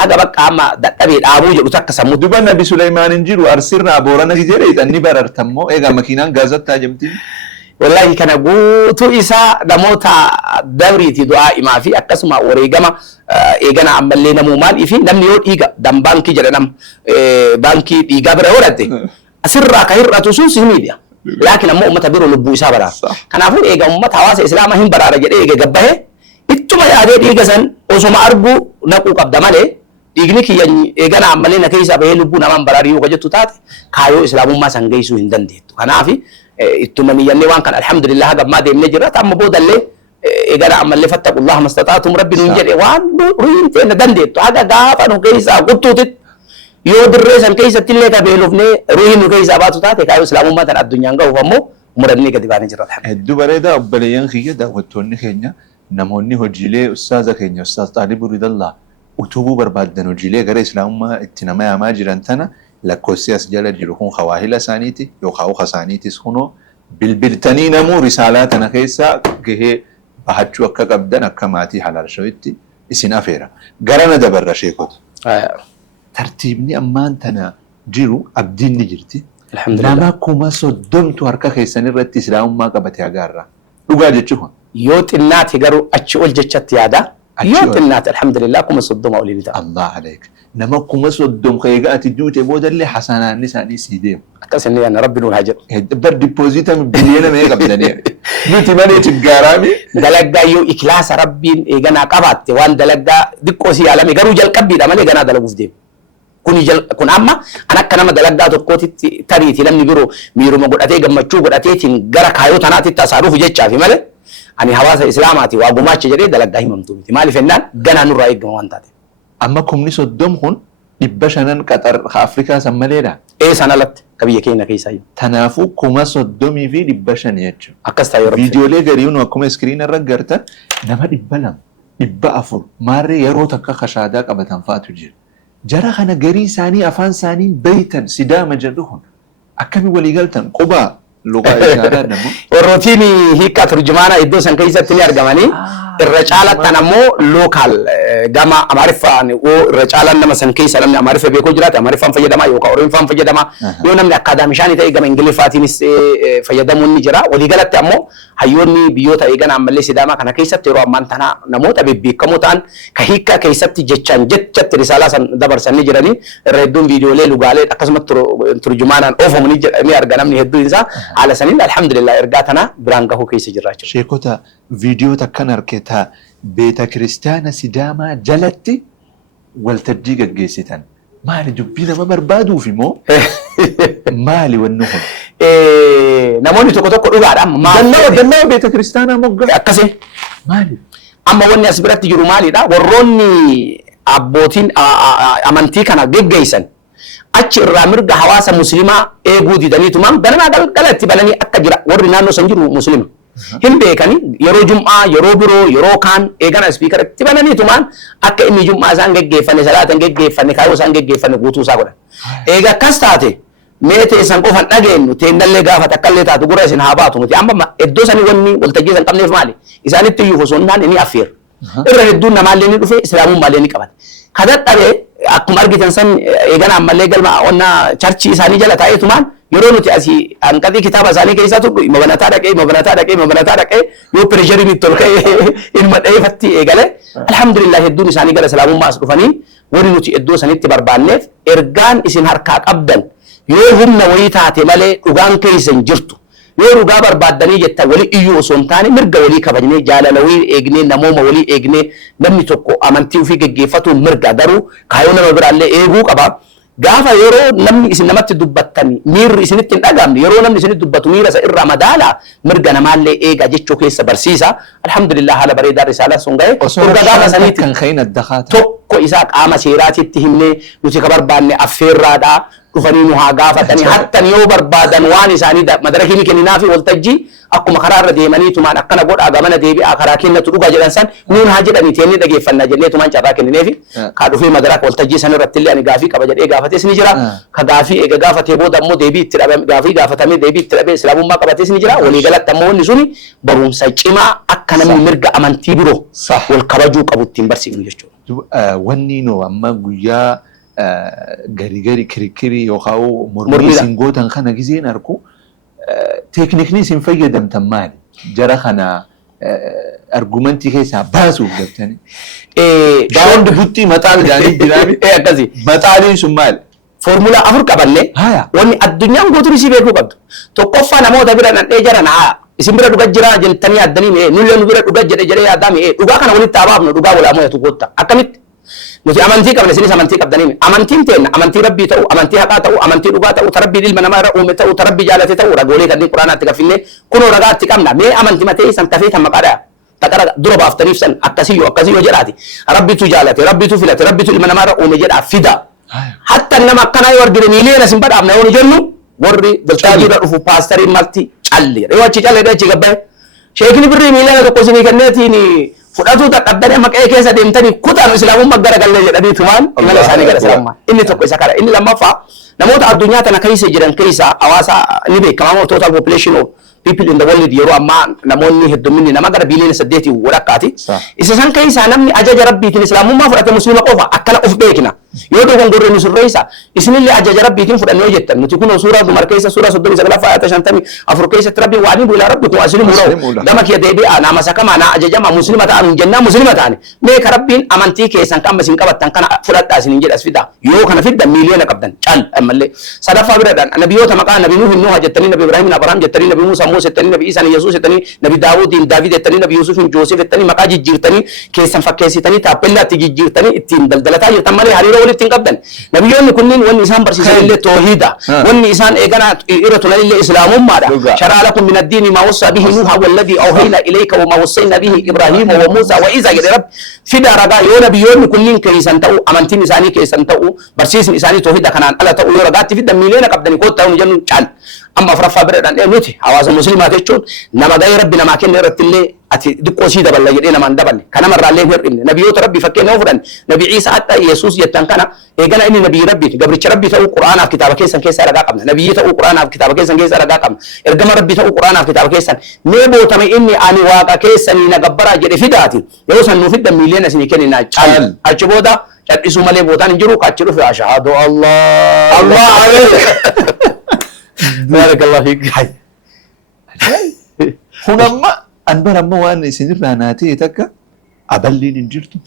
haga bakka amma dadhabee dhaabuu jedhu takka sammuu duba nabi Suleymaan hin jiru arsirna boorana jedhe xanni barartammoo eega makiinaan gaazattaa jemti wallahi kana guutuu isaa namoota dabriiti du'aa imaa fi akkasuma wareegama eegana ammallee namuumaan ifi namni yoo dhiiga dan baankii jedhanam baankii dhiigaa bira horatte asirraa ka hir'atu sun simiidha laakiin ammoo ummata biroo lubbuu isaa baraara kanaafuu eega ummata hawaasa islaamaa hin baraara jedhee eega gabbahe ittuma yaadee dhiiga san osuma arguu naquu qabda malee dhiigni kiyyan eegana ammallee na keessa bahee lubbuu namaan baraarii yoo jettu taate kaayoo islaamummaa san geessuu hin dandeettu kanaaf ittuma niyyannee waan kan alhamdulillah gammaa deemnee jirra amma boodallee eegana ammallee fattaqullaha mastataatum rabbi nuun jedhe waan ruhiin teena dandeettu haga gaafa nu keessaa guttuutit yoo dirree san keessatti illee kabeelofnee ruhiin nu keessaa baatu taate kaayoo islaamummaa tan addunyaan gahuuf ammoo murannee gadi baanee jirra. Hedduu bareeda obboleeyyan kiyya daawwattoonni keenya namoonni hojiilee ustaaza keenya ustaaz Xaalibuu Ridallaa utubuu barbaadan hojiilee gara islaamummaa itti nama yaamaa jiran tana lakkoofsi as jala jiru kun hawaahila isaaniiti yookaan uka isaaniitis kunoo bilbiltanii namuu risaalaa tana keessaa gahee bahachuu akka qabdan akka maatii halaalshawitti isin afeera. Garana dabarra sheekota. Tartiibni ammaan tana jiru abdiin ni jirti. Nama kuma soddomtu harka keessan irratti islaamummaa qabate agaarra. Dhugaa jechuun. Yoo xinnaate garuu achi ol jechatti yaada. يوت النات الحمد لله كم صدوم أولي بتاع الله عليك نمكم صدوم خيجات الدوت بود اللي حسنا النساء سيديم أكسني أنا ربي نور هاجر بر ديبوزيتا من بلينا ما يقبلني نوتي ماني تجارامي دلقا يو إخلاص ربي إيجانا قبات وان دلقا دكوسي عالمي قالوا جل كبي ده مالي جانا دلقوف ديم كون أما أنا كنا ما دلقا تقوتي تريتي لم نبرو ميرو ما قد أتيجا ما تشوف قد أتيتين جرك هايو تناتي التصرف جت شافي ماله أني هواس إسلاماتي وأبومات شجري دلقا هي ممتومتي مالي فنان جانا نور رايق جوان تاتي أما كم نسوا الدم هون يبشرن قطر أفريقيا سماليرا إيه سنة لت كبيه كينا كيساي تنافو كم صدومي في يبشرن يجوا أكست يا رب فيديو ليه غريون وكم سكرين الرجرتا نما يبلم يبقفر ماري يرو تكا خشادك أبتن فاتو جير جرى خنا غري ساني أفان ساني بيتن سدام جدهن أكمل ولي قلتن قبا لغة إشارة نمو والروتيني هيك ترجمانا إدو سن كيسة تنيار جماني الرجالة تنمو لوكال جما أمارفة يعني والرجالة نما سن كيسة لما أمارفة بيكون جرات أمارفة فم فيدما يوكا أورين فم فيدما يو نمني أكاديميشاني تاي جما إنجلي فاتين فيدمون نجرا ولي قالت أمو هيوني بيوتا إيجان عملي سداما كنا كيسة ترو أمان تنا نموت أبي بيكموتان كهيكا كيسة تجتشان جت رسالة سن دبر سن نجراني الردون فيديو ليه لقالة أقسمت ترجمانا أوفهم نجر مي أرجعنا من هدو إنسان على سنين الحمد لله إرجعتنا برانغه كيسة جراچ شيكوتا فيديو تكنر كتا بيتا كريستيانا سداما جلتي والتجيك جيستان مالي جبينا ما بربادو في مو مالي والنهم نموني تكو تكو دوغا دام ما دنا بيتا كريستيانا موغا أكسي مالي أما وني أسبرت جرو مالي دا وروني أبوتين أمانتي كان جيجيسن أشر رامرجع حواسا مسلمة إيجودي دني تمام دنا قالت بلني أكجرا ورنا نو سنجرو مسلم هم بيكاني يرو جمعة يرو برو يرو كان إيجانا سبيكر تبلني تمام أك إني جمعة سانج جيفني سلاتن جيفني كايو سانج جيفني بوتو ساقولا إيجا كاستاتي ميتي سانكو فن أجين تين اللي جافة تكلي تاتو قرأ سن هاباتو متي أما إدو سني وني والتجيز أن قبل مالي إذا نتي يفوسون نان إني أفير إرّا الدون مالي نفي إسلام مالي نكبت كذا ترى أكمل أرجع سن إيجانا عملي قال ما أنا شرطي ساني جل تاي تمان يرون تأسي أنكدي كتاب ساني كيسا تقول ما بناتارك يو بريجري نتولك إن ما أي فتي إيجاله الحمد لله الدون ساني قال سلام ما أسرفني ورنوتي الدو ساني تبربانيف إرجان إسن هركاك أبدًا يوهم نويتها تملي رجان كيسن جرتو yoo rugaa barbaadanii jetta wali iyyuu osoo hin taane mirga walii kabajnee jaalalawii eegnee namooma walii eegnee namni tokko amantii ofii geggeeffatuun mirga garuu kaayoo nama biraallee eeguu qaba. Gaafa yeroo namni isin namatti dubbattani miirri isinitti hin dhagaamne yeroo namni isinitti dubbatu miira isa irraa madaala mirga namaallee eegaa jechuu keessa barsiisa. Alhamdulillah haala bareedaa risaalaa sun ga'e urga gaafa saniitti kan khayna dakhata tokko isaa qaama seeraatitti himnee nuti ka barbaanne affeerraadhaa dhufanii nu haa gaafatanii hattan yoo barbaadan waan isaanii madarakii kenninaa fi waltajjii akkuma karaarra deemanii tumaan akkana godhaa gamana deebi'aa karaa kennatu dhugaa jedhan san nuun haa jedhanii teenni dhageeffannaa jennee tumaan carraa kennineefi kaa dhufee madaraka waltajjii san irratti illee ani gaafii qaba jedhee gaafates ni jira ka gaafii eega gaafatee booda ammoo deebii itti dhabe gaafii gaafatamee deebii itti dhabe islaamummaa qabates ni jira walii galatti ammoo wanni suni barumsa cimaa akka namni mirga amantii biroo wal kabajuu qabu ittiin barsiifnu jechuudha. Wanni noo amma guyyaa gari kirikiri yookaan mormii singootan kana gizeen arku teeknikni isin fayyadamtan maali? Jara kana argumentii keessaa baasuuf dabtani. Daawwan dubbitti maxaal gaanii jiraami. Akkasii. Maxaaliin sun maali? Foormulaa afur qabanne wanni addunyaan guutuun isii beekuu qabdu. Tokkoffaa namoota bira nadhee jaran haa isin bira dhugaa jira jettanii addanii nullee nu bira dhugaa jedhee yaadaa dhugaa kana walitti haabaafnu dhugaa walaa mo'atu goota. Akkamitti? nuti amantii qabna isinis amantii qabdanii amantiin teenna amantii rabbii ta'u amantii haqaa ta'u amantii dhugaa ta'u tarabbii ilma namaa irra uume ta'u tarabbii jaalate ta'u ragoolee kanneen quraanaatti gafinne kunoo ragaatti qabna mee amantii matee san tafee tan maqaadhaa taqara dura baaftaniif san akkasiyyoo jedhaati rabbitu jaalate rabbitu filate rabbitu ilma namaa irra uume jedhaa fida hatta nama akkanaa yoo argine miiliyoona sin badhaafna yoo jennu warri bilchaajiirra dhufu paastariin malti callee yoo achi callee achi gabbee sheekni birrii miiliyoona tokko isinii kenneetiin fudhatu taqaddanii maqee keessa deemtanii kutaan islaamummaa gara galee jedhanii tumaan imala isaanii gara islaamummaa inni tokko isa kana inni lammaffaa namoota addunyaa tana keessa jiran keessa hawaasa ni beekamaa total population of people in the world yeroo ammaa namoonni hedduminni nama gara biiliyoona 8 walakkaati isa san keessa namni ajaja rabbiitiin islaamummaa fudhate musliima qofa akkana of beekna يودو كان قرر نسر رئيسا اسم اللي أجج ربي تنفر أنه يجتن نتكون سورة دمر كيسة سورة صدوم سقلا فآية شانتمي أفر كيسة ربي وعدين إلى ربكم وأسلموا له دمك يدي أنا مسكا معنا أجج ما مسلمة أن جنة مسلمة أن ميك ربين أمانتي كيسان كم بسين كبتن كان فرات أسنين جد أسفدا يو كان فيدا مليون قبضن قال أما اللي صدفة بردا النبي يوتا مكان نبي نوح النوح جتني نبي إبراهيم أبراهيم جتني نبي موسى موسى جتني نبي عيسى يسوع جتني نبي داوود داوود جتني نبي يوسف جوزيف جتني مكاجي جيرتني كيسان فكيسي تني تابلا تيجي جيرتني التين دلدلتا جيرتن مالي هريرة ولي تين قبضن نبيون كنين ون إنسان برسيسان اللي توحيدا ون إنسان إيجانا إيرتنا اللي إسلام ماذا شرع لكم من الدين ما وصى به نوح والذي أوحينا إليك وما وصينا به إبراهيم وموسى وعيسى يا رب في دارجا يو نبيون كنين كيسان تو أمانتين إنساني كيسان تو برسيس إنساني توحيدا كنان الله تو يرجع في الدميلين قبضن يكون تاون جنون شان أما فرفا بردا نوتي عواز المسلمات يشون نما داي ربنا ما كان يرتل لي أتي دقوسي دبل لا يدينا من دبل كنا مرة عليه هرب نبيوت ربي فكنا وفرن نبي عيسى حتى يسوع يتن كنا إيجانا إني نبي ربي قبل ربي تو قرآن في كتاب كيسان كيسان رجاكم نبي تو قرآن في كتاب كيسان كيسان رجاكم إرجم ربي تو قرآن في كتاب كيسان نبو تمي إني أنا واقع كيسان نجبرا جري في داتي يوصل نوفد مليون سنين كنا نجال أشبودا شرط مالي بوتان جرو كاتشرو في أشهد الله عليك بارك الله فيك هنما أنبر أما وان سنير راناتي تكا أبلين انجرتو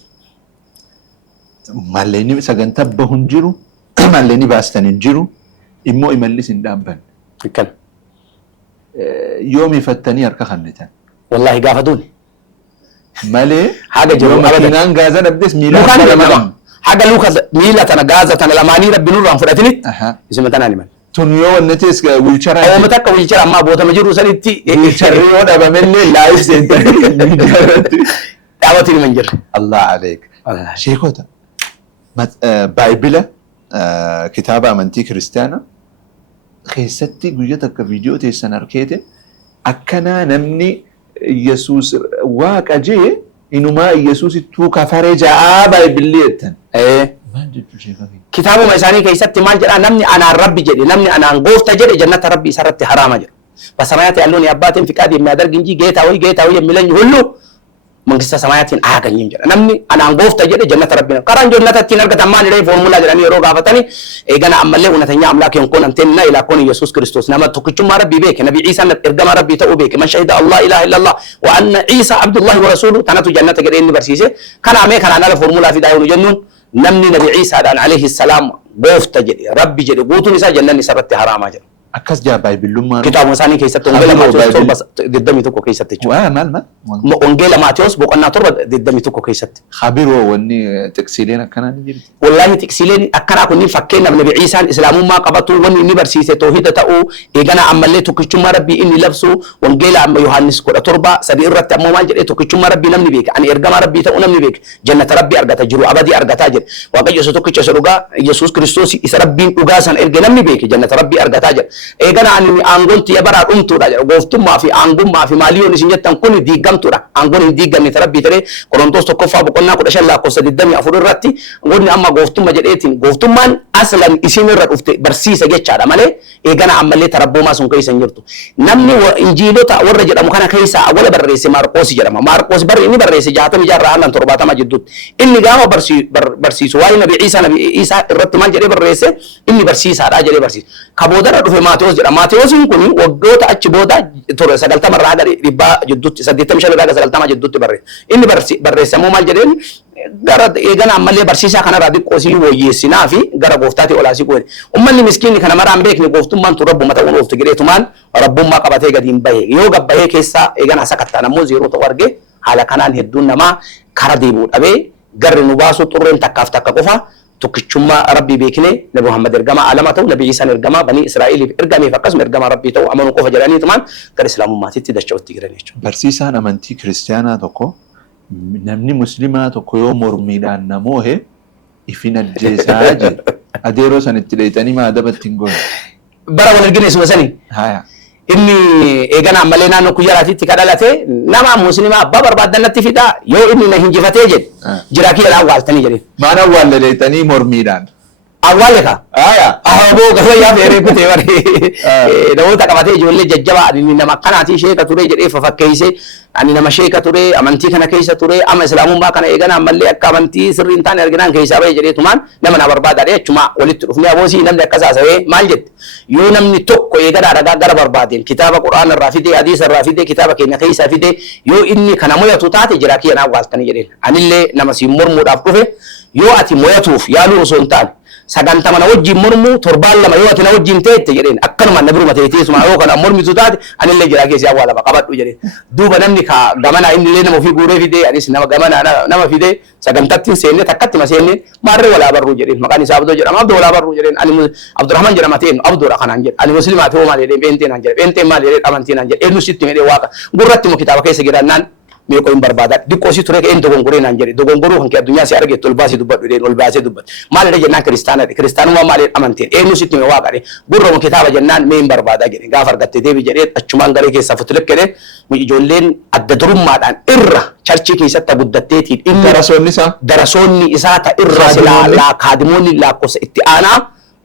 ماليني سجنتب بهنجرو ماليني باستن انجرو إمو إمالي سندامبن كان يومي فتني أركا خلتان والله قافدوني مالي حاجة جو يوم كنان غازا نبدس ميلان حاجة لوكا ميلة أنا غازة أنا لماني ربي نور عن فراتني اسمه تناني من تونيو النتيس ويلشرا أو متى ويلشرا ما بوتا مجرو سنتي ويلشرا وده بملي لايف سنتر دعوتي المنجر الله عليك شيكوتا بايبلا كتابة أمانتي كريستيانا خيستي قويتك فيديو تيسان أركيتي أكنا نمني يسوس واك أجي إنه ما يسوس توكا فرجع بايبليتن ما جدو شيكا كتابه ما يساني كيست مال جرا نمني أنا ربي جدي نمني أنا غوفت جدي جنة ربي سرت حرام جرا بس سمايات يقولون يا باتين في كادي ما در جنجي جيتا وي ملين يقولو من قصة سمايات آجا ينجرا نمني أنا غوفت جدي جنة ربنا كران جنة تينر كتمان لي فورمولا جراني روغا فتاني إيجانا أمالي ونتنيا أملاك ينكون أنتنا إلى كون يسوع كريستوس نما تكتشم ربي بيك نبي عيسى إرجم ربي تأو بيك من شهد الله إله إلا الله وأن عيسى عبد الله ورسوله تناتو جنة جرين برسيسه كان عمي كان أنا الفورمولا في دايون جنون نمني نبي عيسى عليه السلام غوفت جدي ربي جدي قوتو نساء جنة نسرت حرام جرا أكاس جا بايبل ما كتاب مساني كيسة أنجيل ماتيوس تربة ضدمي تكو كيسة تجوا ما أنجيل ماتيوس بقولنا تربة ضدمي تكو كيسة خبير واني تكسيلين أكنا نجيب والله تكسيلين أكنا كوني فكينا من نبي عيسى الإسلام ما قبضوا واني نبرسيسة توحيد تأو إيجانا عملي تكشوم ربي إني لبسو وانجيل عم يوحنس كورة تربة سدير رت أمم مانجر تكشوم ربي نمني بيك أنا إرجم ربي تأو نمني بيك جنة ربي أرجع تجرو أبدي أرجع تاجر وقت يسوع تكشروجا يسوع كريستوس إسرابين أجازن إرجع نمني بيك جنة ربي أرجع تاجر إيجانا عني أنغون تيابرا أمتورا غوفتم ما في أنغون ما في ماليون نسيجتن كوني ديغام تورا أنغون ديغام نتربي تري كورنتوس تكفى بقولنا كل شيء لا قصة الدم أفور الرتي غوني أما غوفتم مجريتين غوفتم من أصلا إسمه الرت برسيس جت شارع ماله إيجانا عمله تربو ما سون كيس نجرتو نمني وإنجيلو تا ورجع مكان كيسا أول بريس ماركوس جرما ماركوس إني بريس جاتم جرا عن ترباتا ما جدود إني جاوا برسيس واي نبي عيسى الرت ما جري بريس إني برسيس هذا جري برسيس كابودر رفع ماتيوس جرا ماتيوس كوني وقوت أتشبودا ترى سجلتا مرة هذا ربا جدود سديتم شلون هذا سجلتا ما جدود بري إني بريس مو ما جرين غرض إيجانا عمله برسيسا كنا رادي قوسي ويسينا في غرض غوفتاتي ولا سيكون أمني مسكين كنا مرة أمبيك نغوفتم من ترب ما تقول غوفت جريتو من رب ما قبته قديم بيه يوجا بيه كيسا إيجانا سكتة نمو زيرو تورجي على كنان هدون نما كردي بود أبي غرض نباسو تورين تكاف تكاكوفا تكشما ربي بيكني نبي محمد إرجما علامته نبي عيسى إرجما بني إسرائيل إرجمي فقسم إرجما ربي تو أمانو كوفا جراني تمان كالإسلام ما تتدشوا تجراني برسيسا أمانتي كريستيانا توكو namni muslimaa tokko yoo mormiidhaan namoohe ifin ajjeesaa jedhe adeeroo san itti dheeyxanii maadabatti hin goone. Bara wal argine isuma sanii. Inni eegana ammallee naannoo kuyyaraatiitti ka dhalate nama muslimaa abbaa barbaaddannatti fidaa yoo inni na hinjifatee jedhe jira kiyya awwaaltanii jedhe. Maan awwaalle dheeyxanii mormiidhaan. awwaaleka aboo gaba yaa feeree kutee bare namoota qabatee ijoollee jajjabaa ani nama akkanaati sheeka ture jedhee fakkeessee ani nama sheeka ture amantii kana keessa ture ama islaamummaa kana eegana ammallee akka amantii sirrii hin taane arginaan keessaa bahee jedhee tumaan nama na barbaadaadhe achuma walitti dhufnee aboosii namni akka saasawee maal jette yoo namni tokko eegana ragaa gara barbaadeen kitaaba quraana irraa fidee hadiisa irraa fidee kitaaba keenya keessaa fidee yoo inni kana mo'atu taate jira kiyyanaa waaltanii jedheen anillee nama siin mormuudhaaf dhufe yoo ati mo'atuuf yaaluu osoo hin taane sagantama na wajjin mormu torbaan lama yoo ati na wajjin teette jedheen akkanuma na biruma teessuma yoo kana mormitu taate anillee jira keessi awwaalama qabadhu jedheen duuba namni ka gamana innillee nama ofii guuree fidee anis nama gamana nama fidee sagantatti seenne takkatti ma seenne maarree walaa barru jedheen maqaan isaa Abdoo jedhama Abdoo walaa barru jedheen ani Abdurrahman jedhama ta'een Abdoodha kanaan jedhe ani muslimaa ta'uu maal jedheen beenteen aan jedhe beenteen maal jedheen amantiin aan jedhe eenyu sitti medhee waaqa gurratti mu kitaaba keessa jirannaan meeqoo hin barbaada diqqoosi ture ka'een dogongoree naan jedhe dogongoruu kan kee addunyaa si argetti ol baasee dubbadhu jedheen ol baasee dubbadhu maalidha jennaan kiristaanadha kiristaanummaa maaliin amanteen eenyu sitti mee waaqadhe gurramu kitaaba jennaan mee hin barbaada jedhe gaafa argatte deebi jedhee achumaan garee keessaa futuleq jedhee ijoolleen adda durummaadhaan irra charchii keessatti guddatteetiin inni darasoonni isaa ta irra silaa kaadimoonni lakkoofsa itti aanaa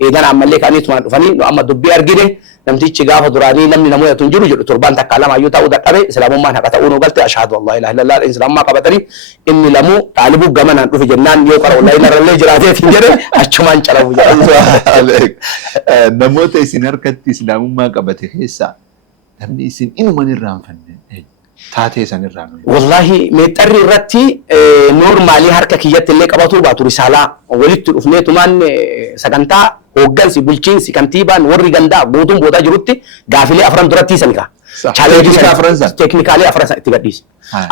eegana ammallee kaaniitumaan dhufanii nu amma dubbii argine namtichi gaafa duraanii namni namoota tun jiru jedhu torban takka lama ayyuu ta'uu dadhabe islaamummaan haqa ta'uu nu galte ashhadu an laa ilaaha illallah islaamummaa qabatanii inni lamuu xaalibuu gamanaan dhufe jennaan yoo qara wallahi narrallee jiraateetiin jedhe achumaan calabu jedhan namoota isin harkatti islaamummaa qabate keessaa namni isin inuman irraanfanne taatee san irraan wallahi meexxarri irratti normaalii harka kiyyatti illee qabatu baatu risaalaa walitti dhufnee tumaan sagantaa hooggansi bulchiinsi kantiibaan warri gandaa guutuun boodaa jirutti gaafilee afran duratti sanikaa teeknikaalee afran itti gadhiise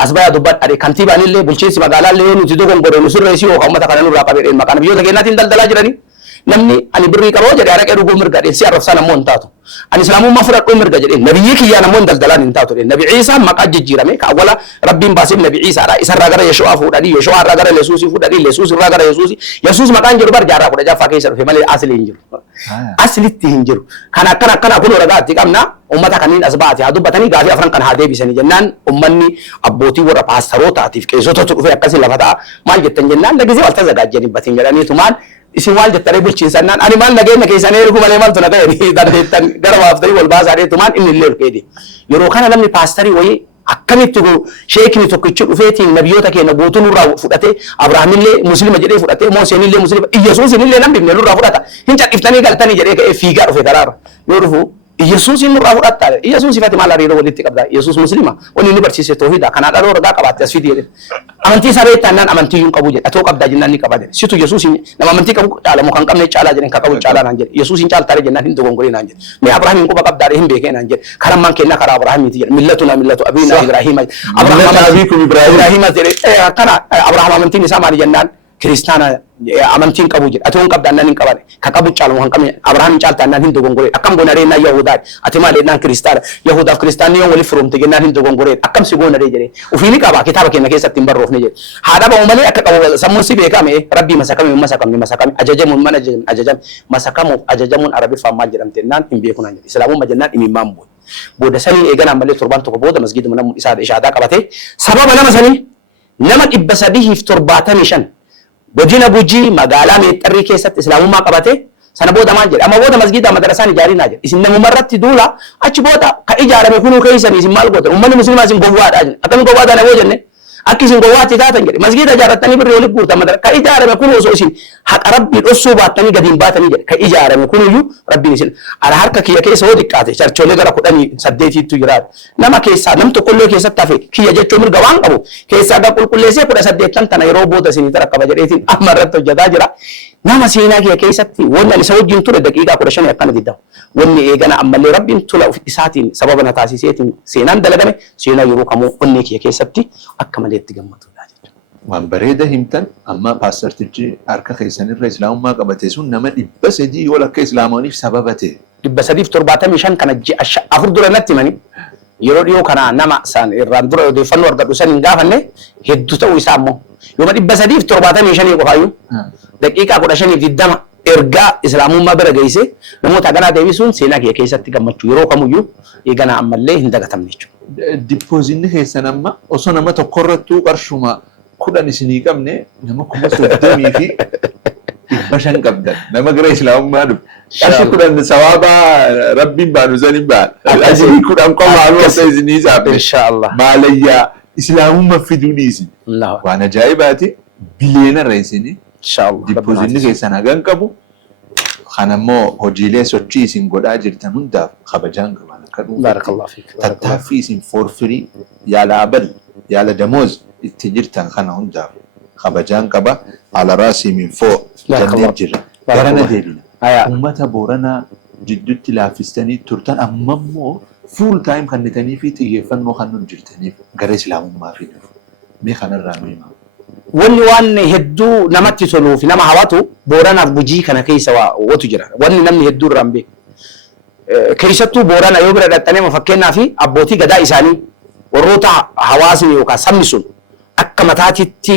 asbaya dubbadha kantiibaan illee bulchiinsi magaalaa illee nuti dogongore nu sirreessii yookaan uummata kana nurraa qabee maqaan biyyoota keenyaatiin daldalaa jiranii namni ani birrii qaboo jedhe araqee dhuguu mirga dheessi arrabsaan ammoo hin taatu ani islaamummaa fudhadhuu mirga jedhe nabiyyi kiyyaan ammoo hin daldalaan hin taatu nabi Ciisaan maqaa jijjiirame ka awwala rabbiin baasee nabi Ciisaadha isarraa gara Yeshu'aa fuudhanii Yeshu'aa irraa gara Yesuusii fuudhanii Yesuus irraa gara Yesuusii Yesuus maqaan jedhu bar jaarraa 16ffaa keessa dhufe malee asli hin jiru aslitti hin jiru kan akkana kun ragaatti qabna ummata kanneen as baate haa dubbatanii gaafii afran kan haa deebisanii jennaan ummanni abbootii warra paastarootaatiif qeessotatu dhufe akkasii lafa ta'a maal jettan jennaan lagisee wal tazagaajjanii batiin jedhaniitu maal isin maal jettanii bulchiinsannaan ani maal nageenya keessanii ergu malee maaltu na ta'e dandeettan gara waaftanii wal baasaadhee maan inni illee ol keede yeroo kana namni paastarii wayii akkamitti sheekni tokkichi dhufeetiin nabiyyoota keenya guutuu nurraa fudhatee Abrahaamillee muslima jedhee fudhatee Mooseenillee muslima Iyesuusinillee namni nurraa fudhata hin cadhiftanii galtanii jedhee ka'ee fiigaa dhufe karaarra yoo dhufu Yesuus inni nurraa fudhatta Yesuus ifati maal hariiroo walitti qabda Yesuus muslima wanni inni barsiise toohida kana dhaloo ragaa qabaate as fidee amantii isaa beektaannaan amantii yuun qabu jedha atoo qabdaa jennaan ni qaba jedhe situ Yesuus nama amantii qabu caalamu kan qabne caalaa jedhen kan qabu caalaa naan jedhe Yesuus hin caaltaare jennaan hin dogongoree naan jedhe mee Abrahaamiin quba qabdaadhe hin beekee naan jedhe karammaan kennaa karaa Abrahaamiiti jedhe millatuna millatu abiina Ibraahiima Abrahaam jedhe akkana Abrahaam amantiin isaa maali jennaan kiristaana amantiin qabu jedhe ati hon qabdaannaan hin qabane ka qabu caalamu kan qabne Abrahaam hin caaltaannaan hin dogongoree akkam goona reennaa Yahudaadha ati maal jennaan kiristaana Yahudaaf kiristaanni yoon waliif firoomte jennaan hin dogongoree akkam si goona ree jedhe ufiini qaba kitaaba keenya keessatti hin barroofne jedhe haadha ba'u malee akka qabu sammuun si beekame rabbii masakame ajajamuun mana ajajame masakamuuf ajajamuun arabiffaan maal jedhamte jennaan hin beeku naan jedhe islaamummaa jennaan imimmaan booda sanii eeganaan malee torban tokko booda masgiiduma namu ishaadaa qabate sababa nama sanii nama 375 godina Gujii magaalaa Meexxarrii keessatti islaamummaa qabate sana booda maal jedhe amma booda masgiida madarasaan ijaarinaa jedhe isin namumarratti duula achi booda ka ijaarame kunuu keessanii isin maal gootan ummanni muslimaa isin gowwaadhaa jedhe akkamiin gowwaadhaan aboo jenne akka isin gowwaatti taatan jedhe masgiida ijaarrattanii birrii walitti guurtan madara ka ijaarame kunuu osoo isin haqa rabbii dhossuu baattanii gadiin baatanii jedhe ka ijaarame kunuyyuu rabbiin isin ara harka kiyya keessa hoo xiqqaate charchoolee gara 18tu jiraatu nama keessaa nam tokkollee keessatti hafe kiyya jechuu mirga waan qabu keessaa ga qulqulleessee 18 tana yeroo booda isinii tarakkaba jedheetiin amma irratti hojjetaa jira nama seenaa kiyya keessatti wanni ani isa wajjin ture daqiiqaa 15 akkana diddamu wanni eegana ammallee rabbiin tula isaatiin sababa na taasiseetiin seenaan dalagame seenaa yeroo kamuu onnee kiyya keessatti akka malee itti gammadudha jechuudha. Waan bareeda himtan amma paastartichi harka keessanirra islaamummaa qabate sun nama 300 yoo akka islaamaniif sababa ta'e. 375 kana afur dura natti himani yeroo dhiyoo kana nama san irraan dura odeeffannoo argadhu san hin gaafanne hedduu ta'uu isaa ammoo yooma 375 qofaayyuu daqiiqaa 15 ergaa islaamummaa bira geesse namoota ganaa deebisuun seenaa kiyya keessatti gammachuu yeroo kamuyyuu eegana ammallee hin dagatamne jechuudha. Dippoozinni keessan amma osoo nama tokkorrattuu qarshuma 10 isinii qabne nama 30,000 fi بشان قبدا نما غير اسلام ما دو قرشي كودان ثوابا ربي بانو زني بال الاجري كودان قوم على سيزني زاب ان شاء الله ما ليا اسلام ما في دونيسي الله وانا جايباتي بليون رئيسني ان شاء الله ديبوزيني كيسانا غنقبو خنمو هوجيلي سوتشي سين غودا جيرتن هندا خبجان غوانا كدو بارك الله فيك تتافي سين فور فري يا لابل يا لدموز تجيرتن خنا هندا خبجان قبا على راسي من فوق جنة جرا بارنا ديبنا أمة بورنا جدت لافستني ترتان أممو فول تايم خنتني في تيجفن مو خنون جرتني غريس لهم ما في نفو مي خنا الرامي ما wanni waan hedduu namatti toluu fi nama hawwatu booranaaf gujii kana keessa watu jira wanni namni hedduu irraan beeku keessattuu boorana yoo bira dhaxxanee fakkeenyaa fi abbootii gadaa isaanii warroota hawaasni yookaan sabni sun akka mataatitti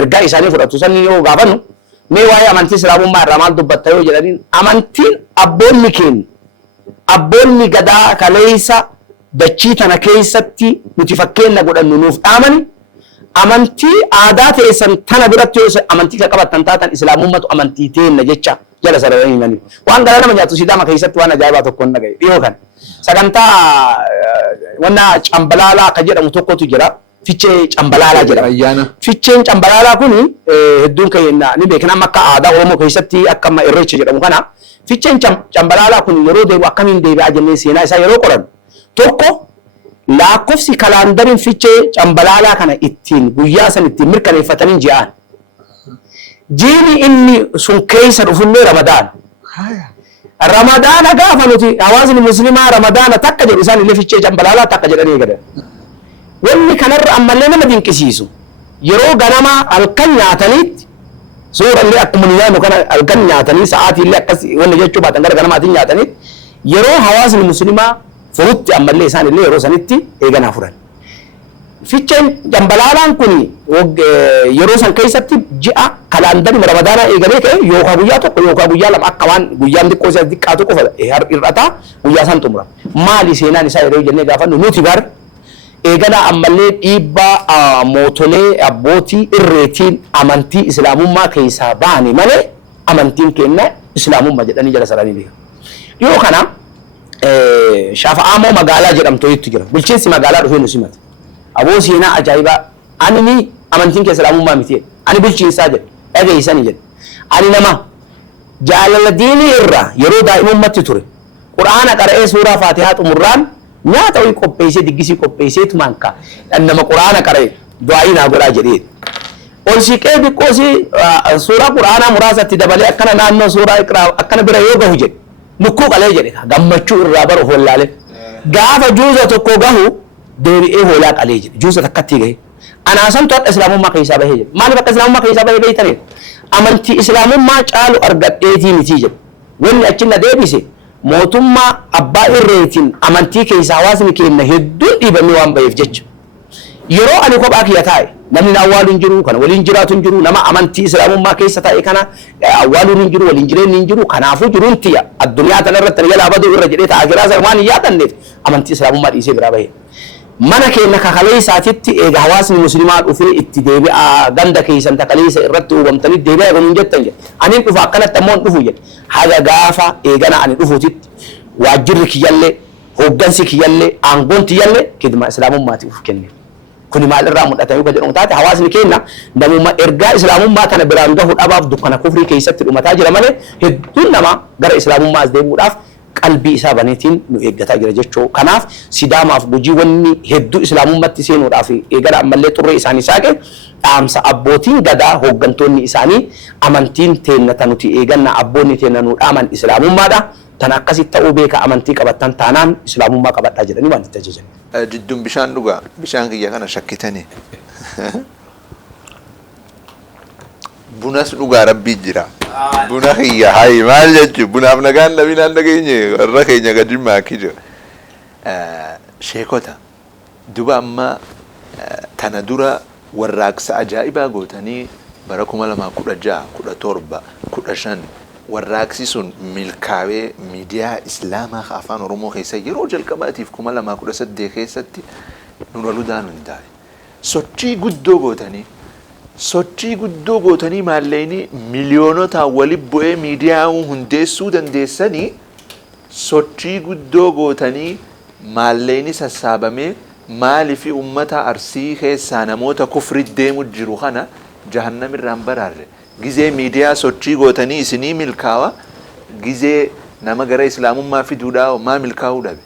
ergaa isaanii fudhatu sanni yoo gaafannu mee waa'ee amantii islaamummaa irraa maal dubbatta yoo jedhaniin amantiin abboonni gadaa kaleessa dachii tana keessatti nuti fakkeenya godhannu nuuf dhaamani amantii aadaa ta'essan tana biratti yoo amantii ka qabatan taatan islaamummaatu amantii teenna jecha jala sararanii himanii waan gara nama nyaatu sidaama keessatti waan ajaa'ibaa tokko hin dhagaye dhiyoo kan sagantaa wanna cambalaalaa akka jedhamu tokkotu jira fichee cambalaalaa jedhama ficheen cambalaalaa kun hedduun keenya ni beekna amma akka aadaa oromoo keessatti akka amma irreecha jedhamu kana ficheen cambalaalaa kun yeroo deebi'u akkamiin deebi'aa jennee seenaa isaa yeroo qoran tokko lakkoofsi kalaandariin fichee cambalaalaa kana ittiin guyyaa san ittiin mirkaneeffatanii ji'aan. Jiini inni sun keessa dhufullee Ramadaan. Ramadaana gaafa nuti hawaasni musliimaa Ramadaana takka jedhu isaan illee fichee cambalaalaa takka jedhanii eegalan. Wanni kanarra ammallee nama dinqisiisu yeroo ganama halkan nyaataniitti suurallee akkuma nyaannu kana halkan nyaatanii sa'aatiillee akkas wanni jechuu baatan gara ganamaatiin nyaataniitti yeroo hawaasni musliimaa furutti ammallee isaan illee yeroo sanitti eeganaa furan. Ficheen cambalaalaan kun yeroo san keessatti ji'a kalaandarii Ramadaanaa eegalee ka'e yookaan guyyaa tokko yookaan guyyaa lama akka waan guyyaan xiqqoo isaa xiqqaatu qofa hir'ataa guyyaa san xumura. Maali seenaan isaa yeroo jennee gaafannu nuti gar eeganaa ammallee dhiibbaa mootolee abbootii irreetiin amantii islaamummaa keessaa baane malee amantiin keenya islaamummaa jedhanii jala saranii beeku. Yoo kana Shafa'aamoo magaalaa jedhamtu itti jira. Bulchiinsi magaalaa dhufee nu simate. Aboo seenaa ajaa'ibaa ani amantiin kee islaamummaa miti. Ani bulchiinsaa jedhe dhageessanii jedhe. Ani nama jaalala diinii irraa yeroo daa'imummaatti ture. Quraana qara'ee suuraa Faatihaa xumurraan nyaata wayii qopheessee diggisii qopheessee tumaan ka'a. Nama quraana qara'e du'aayii naa godhaa jedhee. Ol siqee xiqqoosii suuraa quraanaa muraasatti dabalee akkana naannoo suuraa iqraa akkana bira yoo gahu jedhe. Lukkuu qalee jedhe gammachuu irraa bara hollaalee gaafa juuza tokko gahu deebi'ee hoolaa qalee jedhe juuza takkatti gahe anaasantu akka islaamummaa keessaa bahee jedhe maaliif akka islaamummaa keessaa bahee beeytanii amantii islaamummaa caalu argadheetii miti jedhe wanni achinna deebise mootummaa abbaa irreetiin amantii keessaa hawaasni keenya hedduun dhiibamee waan baheef jecha yeroo ani kophaa kiyya taa'e namni awwaaluun jiru kana waliin jiraatuun jiru nama amantii islaamummaa keessa taa'e kana awwaaluun jiru waliin jireenyi hin jiru kanaafuu jiruun tiya addunyaa tana irratti yala abaduu irra jedhee ta'a akiraa sana waan hin yaadanneef amantii islaamummaa dhiisee biraa bahe mana keenya kakalee isaatitti eega hawaasni musliimaa dhufee itti deebi'aa ganda keessan takaleessa irratti uumamtanii deebi'aa eegaluun jettan jedhe aniin dhufa akkanatti ammoo hin dhufu jedhe haga gaafa eegana ani dhufuutitti waajjirri kiyyallee hooggansi kiyyallee aangoon kiyyallee kidma islaamummaatiif kenne. Kuni maalirraa mul'ata yoo jedhamu taate hawaasni keenya namummaa ergaa islaamummaa kana biraan gahu dhabaaf dukkana kufrii keessatti dhumataa jira malee hedduun nama gara islaamummaa as deebi'uudhaaf qalbii isaa baneetiin nu eeggataa jira jechuu. Kanaaf sidaamaaf gujii wanni hedduu islaamummaatti seenuudhaaf eegala ammallee xurree isaanii saaqe dhaamsa abbootiin gadaa hooggantoonni isaanii amantiin teenna nuti eeganna abboonni teenna nu dhaaman islaamummaadha. Tan akkasitti ta'uu beeka amantii qabattan taanaan islaamummaa qabadhaa jedhanii waan itti ajajan. Jidduun bishaan dhugaa bishaan kiyya kana shakkitanii bunas dhugaa rabbii jira buna kiyya hayi maal jechuun bunaaf nagaan nabinaan dhageenye warra keenya gadi maakii sheekota duba amma tana dura warraaqsa ajaa'ibaa gootanii bara 2016 17 15 warraaqsi sun milkaa'ee miidiyaa islaamaa afaan oromoo keessa yeroo jalqabaatiif 2018 keessatti nurra ludaan hundaa'e sochii guddoo gootanii sochii guddoo gootanii maalleenii miliyoonota waliin bu'ee miidiyaa hundeessuu dandeessanii sochii guddoo gootanii maalleenii sassaabamee maalii fi ummata Arsii keessaa namoota kufri deemu jiru kana jahannam irraan baraarre gizee miidiyaa sochii gootanii isinii milkaawa gizee nama gara islaamummaa fiduudhaa maa milkaa'uu dhabe.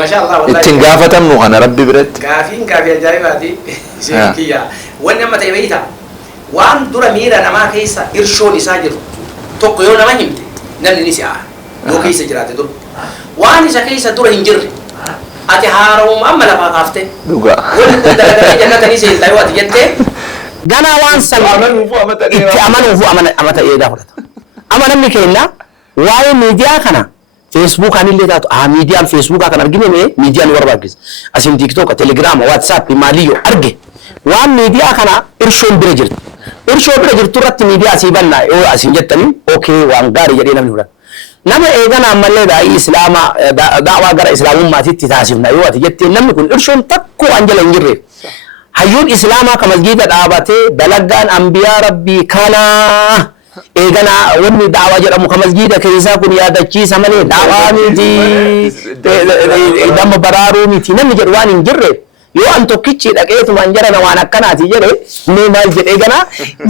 Mashallah wallahi. Ittiin gaafatamnu kana rabbi biratti. Gaafii ajaa'ibaati. Sheekiyya. Wanni amma ta'e beeyta. Waan dura miira namaa keessa irshoon isaa jiru tokko yoo nama himte namni ni si'a. Yoo keessa jiraate dura. Waan isa keessa dura hin jirre ati haara'uun amma lafaa kaaftee. Dhugaa. Wanni kun dalagatee jannatanii seentaa yoo ati jettee. Ganaa waan san itti amanuufu amata eedaa fudhata. Amma namni keenya waa'ee miidiyaa kana Facebook anillee taatu miidiyaan Facebook kan argine miidiyaan warbaakis asin TikTok, Telegram, WhatsApp maaliyo arge waan miidiyaa kana irshoon bira jirti. Irshoo bira jirtu irratti miidiyaa asii bannaa yoo asin jettanii okay waan gaarii jedhee namni fudhata. Nama eegana ammallee daa'ii islaama daawaa gara islaamummaatitti taasifna yoo ati jettee namni kun irshoon takko waan jala hin jirre. Hayyuun islaamaa ka masjiida dhaabatee dalagaan anbiyaa rabbii kana eegana wanni daawaa jedhamu ka masjiida keessaa kun yaadachiisa malee daawaa miti nama baraaruu miti namni jedhu waan hin jirre yoo an tokkichi dhaqeetumaan jara waan akkanaati jedhe mee maal jedhee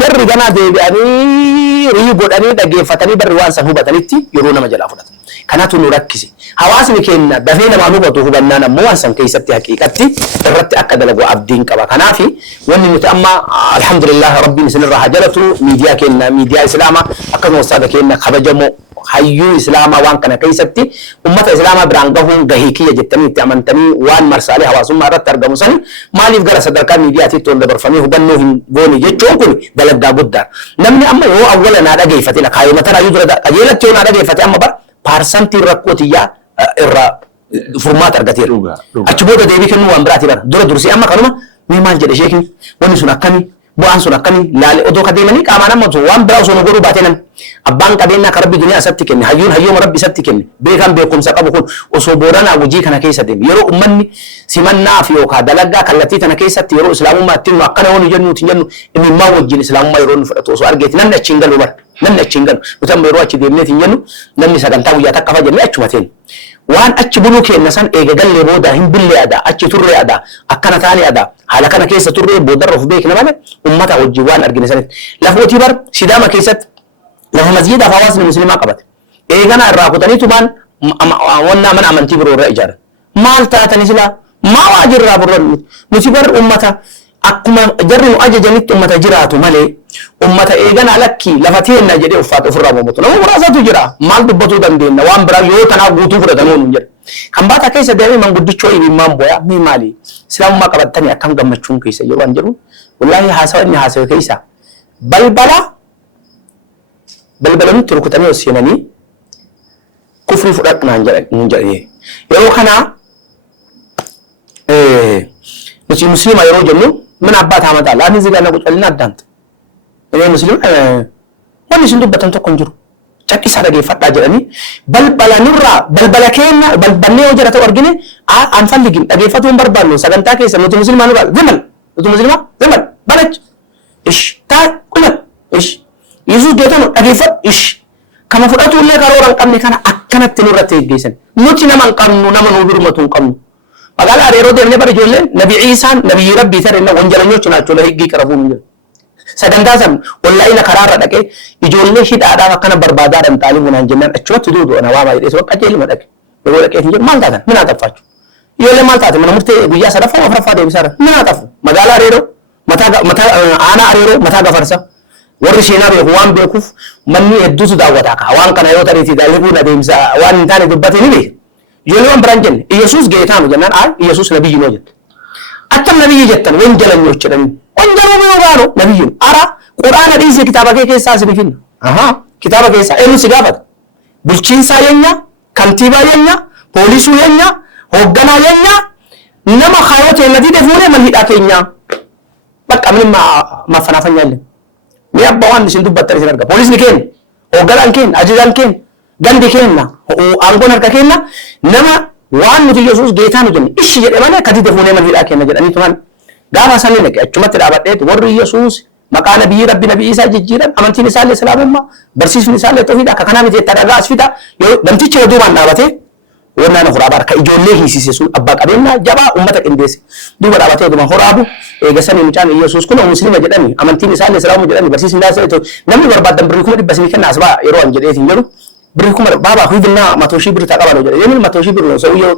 jarri ganaa deebi'anii rii godhanii dhaggeeffatanii barri waan san hubatanitti yeroo nama jalaa fudhatu. Kanatu nu rakkise. Hawaasni keenya dafee namaan hubatu hubannaan ammoo waan san keessatti haqiiqatti irratti akka dalagu abdiin qaba. Kanaafi wanni nuti amma alhamdulillah rabbiin isinirraa hajalatu miidiyaa keenya miidiyaa islaamaa akkasuma ustaada keenya kabajamoo hayyuu islaamaa waan kana keessatti ummata islaamaa biraan gahuun gahii kiyya jettanii itti amantanii waan marsaalee hawaasummaa irratti argamu san maaliif gara sadarkaa miidiyaatiitti ol dabarfamee hubannoo hin goone jechuun kun dalagaa guddaa. Namni amma yoo awwala naa dhageeffate la kaayoo mataa raayuu dura qajeelatti yoo naa dhageeffate amma bar paarsantii rakkootiyaa irraa furmaata argateera. Achi booda deebii kennuu waan biraati bara dura dursee amma kanuma mee maal jedhe sheekni wanni sun akkamii bu'aan sun akkamii laale odoo ka deemanii qaamaan amma waan biraa osoo nu godhuu baatee namni abbaan qabeenyaa ka rabbi duniyaa isatti kenne hayyuun hayyooma rabbi isatti kenne beekan beekumsa qabu kun osoo booranaa hojii kana keessa deeme yeroo ummanni simannaa fi yookaan dalagaa kallattii kana keessatti yeroo islaamummaa ittiin nu akkana yoo nu jennu ittiin jennu imimmaa wajjin islaamummaa yeroo nu fudhatu osoo argeeti namni achi hin galu bara namni achi hin galu nuti amma yeroo achi deemnee ittiin jennu namni sagantaa guyyaa takka fa'a jennee achuma teenya. Waan achi buluu keenya san eega gallee booda hin bullee adaa achi turree adaa akkana taane adaa haala kana keessa turree boodarra of beekna malee ummata wajjin waan argine sanitti lafootii bar sidaama keessatti lafa masjiidaaf hawaasni muslimaa qabate eegana irraa kutanii tumaan wannaa mana amantii biroo irraa ijaaran maal taatani silaa maa waajirraa biroo nuti bar ummata akkuma jarri nu ajajanitti ummata jiraatu malee ummata eegana lakki lafa teenna jedhee uffaatu ofirraa muumutu nama muraasatu jira maal dubbatuu dandeenya waan biraa yoo tanaaf guutuu fudhatanuu hin jedhe kan baata keessa deemee manguddichoo imimmaan boyaa mee maali islaamummaa qabattanii akkam gammachuun keessa yeroo an jedhu wallaahi haasawa inni haasawe keessa balbala nutti rukutanii os seenanii kufrii fudhadhu naan jedhe yeroo kanaa nuti muslima yeroo jennu ምን አባት አመጣለህ አንዚ ጋር ነው ቁጥልና አዳምጥ እኔ ሙስሊም ወንድ ሲንዱ በተን ተቆንጅሩ ጨቂሳ ደገ ፈጣ ጀረኒ በልበላ ንራ በልበላ ከና በልበኔ ወጀራ ተወርግኔ አንፈልግም ደገፈቱን በርባሉ ሰገንታ ከሰ ነው ሙስሊም ነው ዘመን ነው ሙስሊማ ዘመን ባለች እሺ ታ ቁለ እሺ ይዙ ጌታ ነው ደገፈት እሺ ከመፍዳቱ ለጋሮራን ቀምኔ ካና አከነት ንረተ ይገይሰን ኑቲ ነማን ቀምኑ ነማን ውብርመቱን ቀምኑ Magala areeroo deemnee bara ijoolleen nabi Iisaan nabi Rabbii ta'e wanjalanyochi naachoo la higgii qarabuu hin jiru. Sagantaa san wallaayina karaarra dhaqee ijoollee hidhaadhaaf akkana barbaadaadhaan xaalii bunaan jennaan achumatti duudu ana waamaa jedhee soqa qajeeluma dhaqe. Yeroo dhaqee hin jiru maal taatan minaa taffaachu. Ijoollee maal taate mana murtee guyyaa sadaffaa afuraffaa deebisaara minaa taffu. Magaalaa areeroo mataa aanaa areeroo mataa gafarsa. Warri seenaa beeku waan beekuuf manni hedduutu daawwataa kaa waan kana yoo ta'eeti daalii kun adeemsa waan hin taane dubbatee ni beeku. Yoon branjen Yesus geetaan jennan Yesus nabiyyi no jette attam nabiyyi jettan wanjalanyoch jedhan wanjalu baano nabiyyi ara qur'aana dhiise kitaaba kee keessaa sinifin kitaaba keessaa eenyu si gaafata bulchiinsa yeenya kantiibaa yeenya poolisuu yeenya hoogganaa yeenya nama khayoote nadide fuune man hidhaa keenya bakka min mafanafanyaalle mi abba waan isin dubbattan isin arga poolisni keenya hoogganaan keenya ajajaan keenya gandi keenya aangoon harka keenya nama waan nuti Yesuus geetaa nu jenne ishi jedhe malee kati defuunee man hidhaa keenya jedhanii tuman gaafa sanni naqe achumatti dhaabadheetu warri Yesuus maqaa nabii isaa jijjiiran amantiin isaallee islaamummaa barsiisni isaallee tawhiidha akka kanaa miti jettadha as fida namtichi duubaan dhaabatee wannan horaa barka ijoollee hiisise sun abbaa qabeenya jabaa ummata qindeesse duuba dhaabatee duuba horaabu eegasanii mucaan Yesuus kun muslima jedhani amantiin isaallee islaamummaa jedhani barsiisni isaallee namni barbaadan birrii 100 kenna asbaa yeroo an jedheetiin jedhu birrii 100 baabaa huydinna 100,000 birrii taqabalo jedhe yemin 100,000 birrii sooyyoo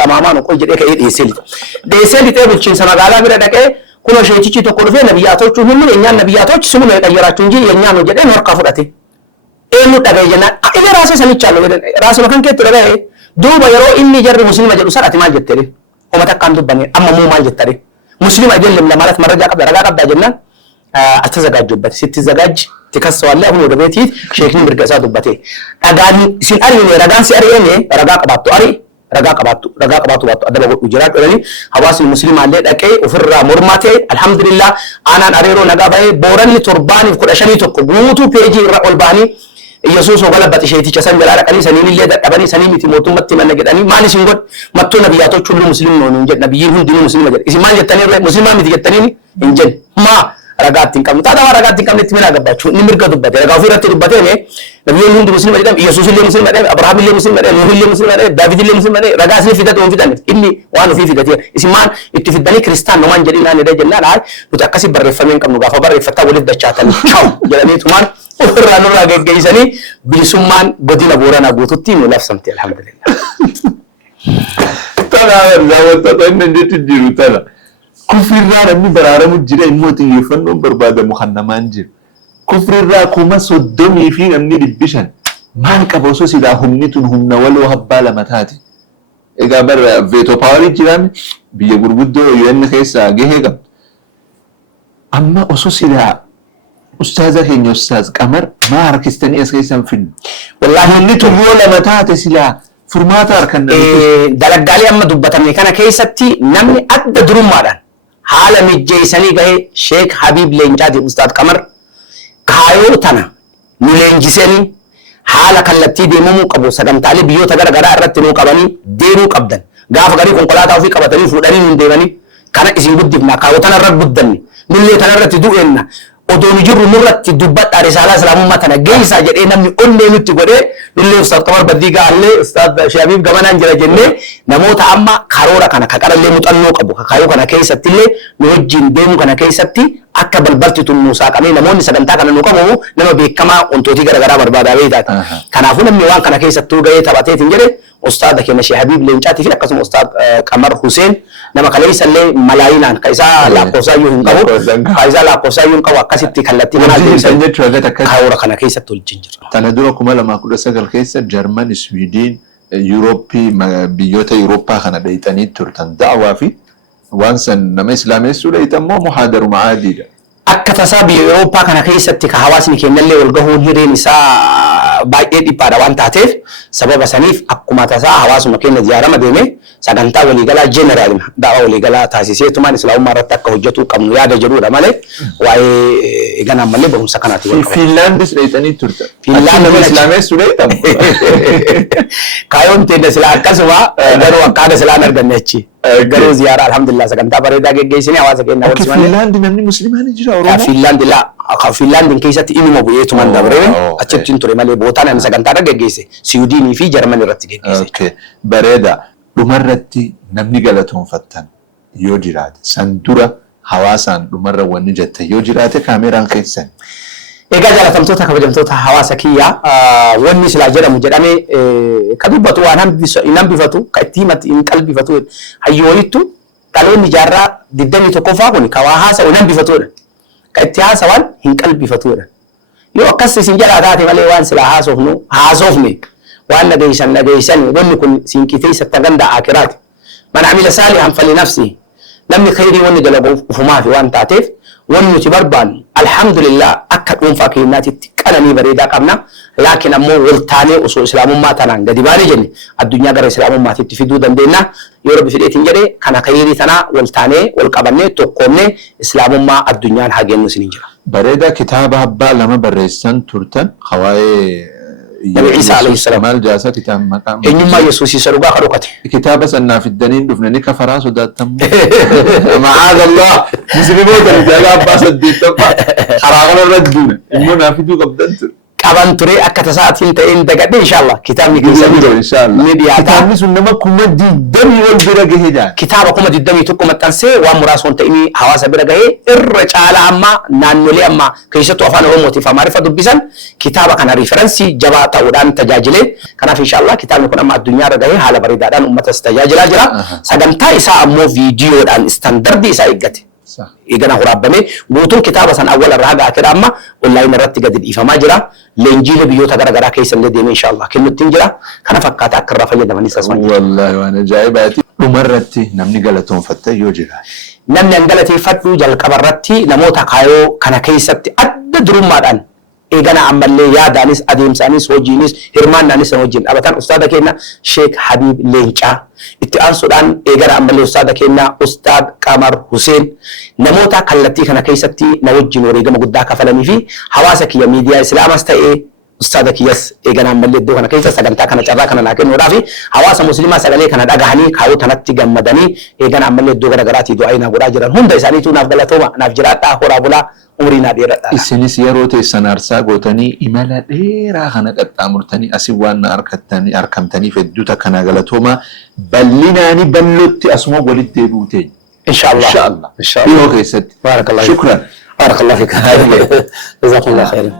xamaamaan qoy jedhee ka'ee dhiyeessee litee bulchiinsa magaalaa bira dhaqee kuno sheechichi tokko dhufee nabiyyaatoቹ ሁሉ የኛን ነብያቶች ስሙ ነው የቀየራችሁ እንጂ የኛ ነው ጀደን ወርቃ ፍዳቴ ኤኑ ደገየና እኔ ራሴ ሰምቻለሁ ራሴ መከንከት ደገየ ዱባ የሮ ኢኒ ጀር ሙስሊም ጀሩ ሰራት ማል ጀተሪ ወመተካም ዱባኔ አማሙ ማል ጀተሪ ሙስሊም አይደለም ለማለት መረጃ ቀበ ረጋ ቀባ ጀናን አልተዘጋጁበት ስትዘጋጅ ትከሰዋለህ አሁን ወደ ቤት ሼክን ብርገሳ ዱባቴ ዳጋኒ ሲአሪ ነው ረጋን ሲአሪ ነው ረጋ ቀባቱ አሪ ragaa qabaatu adaba godhu jiraatu dhani hawaasni musliima illee dhaqee ofirraa mormatee alhamdulillah aanaan areeroo nagaa bahee booranni 715 tokko guutuu peejii irra ol bahanii Yesuus ogala batisheeticha san jalaa dhaqanii saniin illee dadhabanii sanii miti mootummatti manna jedhanii maal isin god mattuu nabiyyaatochi hundi musliim noonu jedh nabiyyiin hundinuu musliima jedh isin maal jettanii musliimaa miti jettanii hin jedh maa ragaatti hin qabnu taadama ragaatti hin qabnetti mina gabbaachu inni mirga dubbate ragaa ofirratti dubbateene nabiyyoonni hundi musliima jedham Yesuus illee musliima jedham Abrahaam illee musliima jedham Nuh illee musliima jedham Daawid illee musliima jedham ragaa isin fidate on fidan inni waan ofii fidate isin maan itti fidanii kristaan waan jedhin aan jedhe jennaan ay nuti akkasi barreeffameen qabnu gaafa barreeffataa walitti dachaatan chaw jedhanii tumaan ofirraa nurraa geggeessanii bilisummaan godina Booranaa guututti nu labsamte alhamdulillah. Tanaa daawwattoota inni jetti jiru tana. Kufrirraa namni baraaramu jira immoo xiyyeeffannoon barbaadamu kan namaan jiru. Kufrirraa 30,000 fi namni 500 maal qaba osoo silaa humni tun humna waloo habbaa lama taate. Egaa bara veetoo paawarii jiraan biyya gurguddoo UN keessaa gahee qabdu. Amma osoo silaa ustaaza keenya ustaaz Qamar maa harkistanii as keessan finnu. Wallaahi inni tun yoo lama taate silaa furmaata harkan dalaggaalee amma dubbatame kana keessatti namni adda durummaadhaan haala mijjeessanii gahee Sheek Habiib Leencaati Ustaad Qamar kaayoo tana nu leenjisanii haala kallattii deemamuu qabu sagantaalee biyyoota gara garaa irratti nuu qabanii deemuu qabdan gaafa garii konkolaataa ofii qabatanii fuudhanii nun deemanii kana isin guddifna kaayoo tana irra guddanne nullee tana irratti du'eenna odoon jirru nurratti dubbadhaa risaalaa islaamummaa tana geessaa jedhee namni onnee nutti godhee nullee Ustaad Qamar Baddii gaallee Ustaad Shabiib gamanaan jira jennee namoota amma karoora kana kaqarallee muuxannoo qabu kaayoo kana keessatti illee nu wajjin deemu kana keessatti akka balbalti tun musaaqamee namoonni sagantaa kana nu qabu nama beekamaa ontootii garagaraa barbaadaa beektaati. Kanaafuu namni waan kana keessattuu gahee taphateetiin jedhe Ustaad keenya Sheek Habiib Leencaatii fi akkasuma Ustaad Qamar Huseen nama kaleessa illee malaayinaan ka isaa lakkoofsaayyuu hin qabu ka isaa lakkoofsaayyuu hin qabu akkasitti kallattii manaa deemsan karoora kana keessatti wajjin jira. Tana dura 2019 keessa Jarman, Swiidin, Yurooppii biyyoota Yurooppaa kana dheeyxanii turtan da'awaa fi waan san nama islaameessuu dheeyxan moo muhaadaru macaadiidha. Akka tasaa biyya Yurooppaa kana keessatti ka hawaasni keenyallee wal gahuun hireen isaa baay'ee dhiphaadha waan taateef sababa saniif akkuma tasaa hawaasuma keenya ziyaarama deeme sagantaa waliigalaa jeneraal da'awaa waliigalaa taasisee tumaan islaamummaa irratti akka hojjetu qabnu yaada jedhuudha malee waa'ee ganaan malee barumsa kanaati wal qabatu. Fiinlaandis dheeyxanii turtan. Fiinlaand nama islaameessuu dheeyxan. Kaayoon teenya silaa akkasuma garuu akka haada silaa hin arganne achi. Garuu ziyaara alhamdulillah sagantaa bareedaa geggeessinee hawaasa keenya waliin simanee. Fiinlaandi namni musliimaa ni jira Oromoo. Fiinlaandi laa Fiinlaandiin keessatti inuma bu'ee tuman dabree achitti ture malee bootaan ani sagantaa irra geggeesse Siwiidinii fi Jarman irratti geggeesse. Bareeda dhumarratti namni galatoonfattan yoo jiraate san dura hawaasaan dhumarra wanni jette yoo jiraate kaameraan keessan. Egaa jaalatamtoota kabajamtoota hawaasa kiyyaa wanni silaa jedhamu jedhamee ka dubbatu waan hin hambifatu ka itti himatu hin qalbifatu hayyoolittu dhaloonni jaarraa 21ffaa kun ka waa haasa'u hin hambifatudha. Ka itti haasawaan hin qalbifatudha. Yoo akkas isin jalaa taate malee waan silaa haasofne waan nageeysan wanni kun siinqiteessatti ganda akiraati. Man amila saalihan fali nafsi namni khayrii wanni dalagu ufumaafi waan taateef wanni nuti barbaannu alhamdulillah akka dhuunfaa keenyaatitti qananii bareedaa qabna laakiin ammoo waltaanee osoo islaamummaa tanaan gadi baanee jenne addunyaa gara islaamummaatitti fiduu dandeenya yoo rabbi fidheetiin jedhee kana khayrii tanaa waltaanee wal qabannee tokkoomnee islaamummaa addunyaan haa geennu isiniin jira. Bareeda kitaaba abbaa lama barreessan turtan hawaa'ee نبي عيسى عليه السلام مال جاسة كتاب مقام إنما يسوع يسرقا خلقته كتاب سنة في الدنين دفنا نكا فراس ودات تم معاذ الله مسلمون تلقى عباس الدين تبع حراغنا الردون المنافدو قبضنتر qaban ture akka tasaatiin ta'een dagadhe inshallah kitaabni keessa جزاك إن شاء الله miidiyaa كتاب نسون نما كما دي دمي والبرا جهدا kitaaba kuma 21 maxxansee waan muraasa wanta inni hawaasa bira gahee irra caala amma naannolee amma keessattuu afaan oromootiif amaariffa dubbisan kitaaba kana riiferansii jabaa ta'uudhaan tajaajilee kanaaf inshallah kitaabni kun amma addunyaa irra gahee haala bareedaadhaan uummatas tajaajilaa jira sagantaa isaa ammoo viidiyoodhaan istaandardii isaa eeggate igana huraabame guutuun kitaaba san awwal irraa haga akira amma online irratti gadi dhiifamaa jira leenjiilee biyyoota garaagaraa keessa illee deemee inshallah kennuutiin jira kana fakkaata akka irraa fayyadamanis asuma wallahi waan ajaa'ibaati dhumarratti namni galatoonfatte yoo jira namni an galateeffadhu jalqaba irratti namoota kaayoo kana keessatti adda durummaadhaan eegana ammallee yaadaanis adeemsaanis hojiinis hirmaannaanis wajjin dhabatan ustaada keenya Sheek Habib Leencaa itti aansuudhaan eegana ammallee ustaada keenya Ustaad Qamar Huseen namoota kallattii kana keessatti na wajjin wareegama guddaa kafalanii fi hawaasa kiyya miidiyaa islaamas ta'ee ustaada kiyyas eegana ammallee iddoo kana keessa sagantaa kana carraa kana naa kennuudhaaf hawaasa musliimaa sagalee kana dhagahanii kaayoo tanatti gammadanii eegana ammallee iddoo garaagaraatii du'aa naa godhaa jiran hunda isaaniitu naaf galatooma naaf jiraadhaa horaa bulaa umriina dheeradha isinis yeroo teessan aarsaa gootanii imala dheeraa kana qaxxaamurtanii asii waan na arkamtaniif hedduuta kana galatooma bal'inaanii bal'ootti asuma walitti deebi'u teenya inshallah yoo keessatti barakallahu shukran barakallahu fik jazakumullahu khairan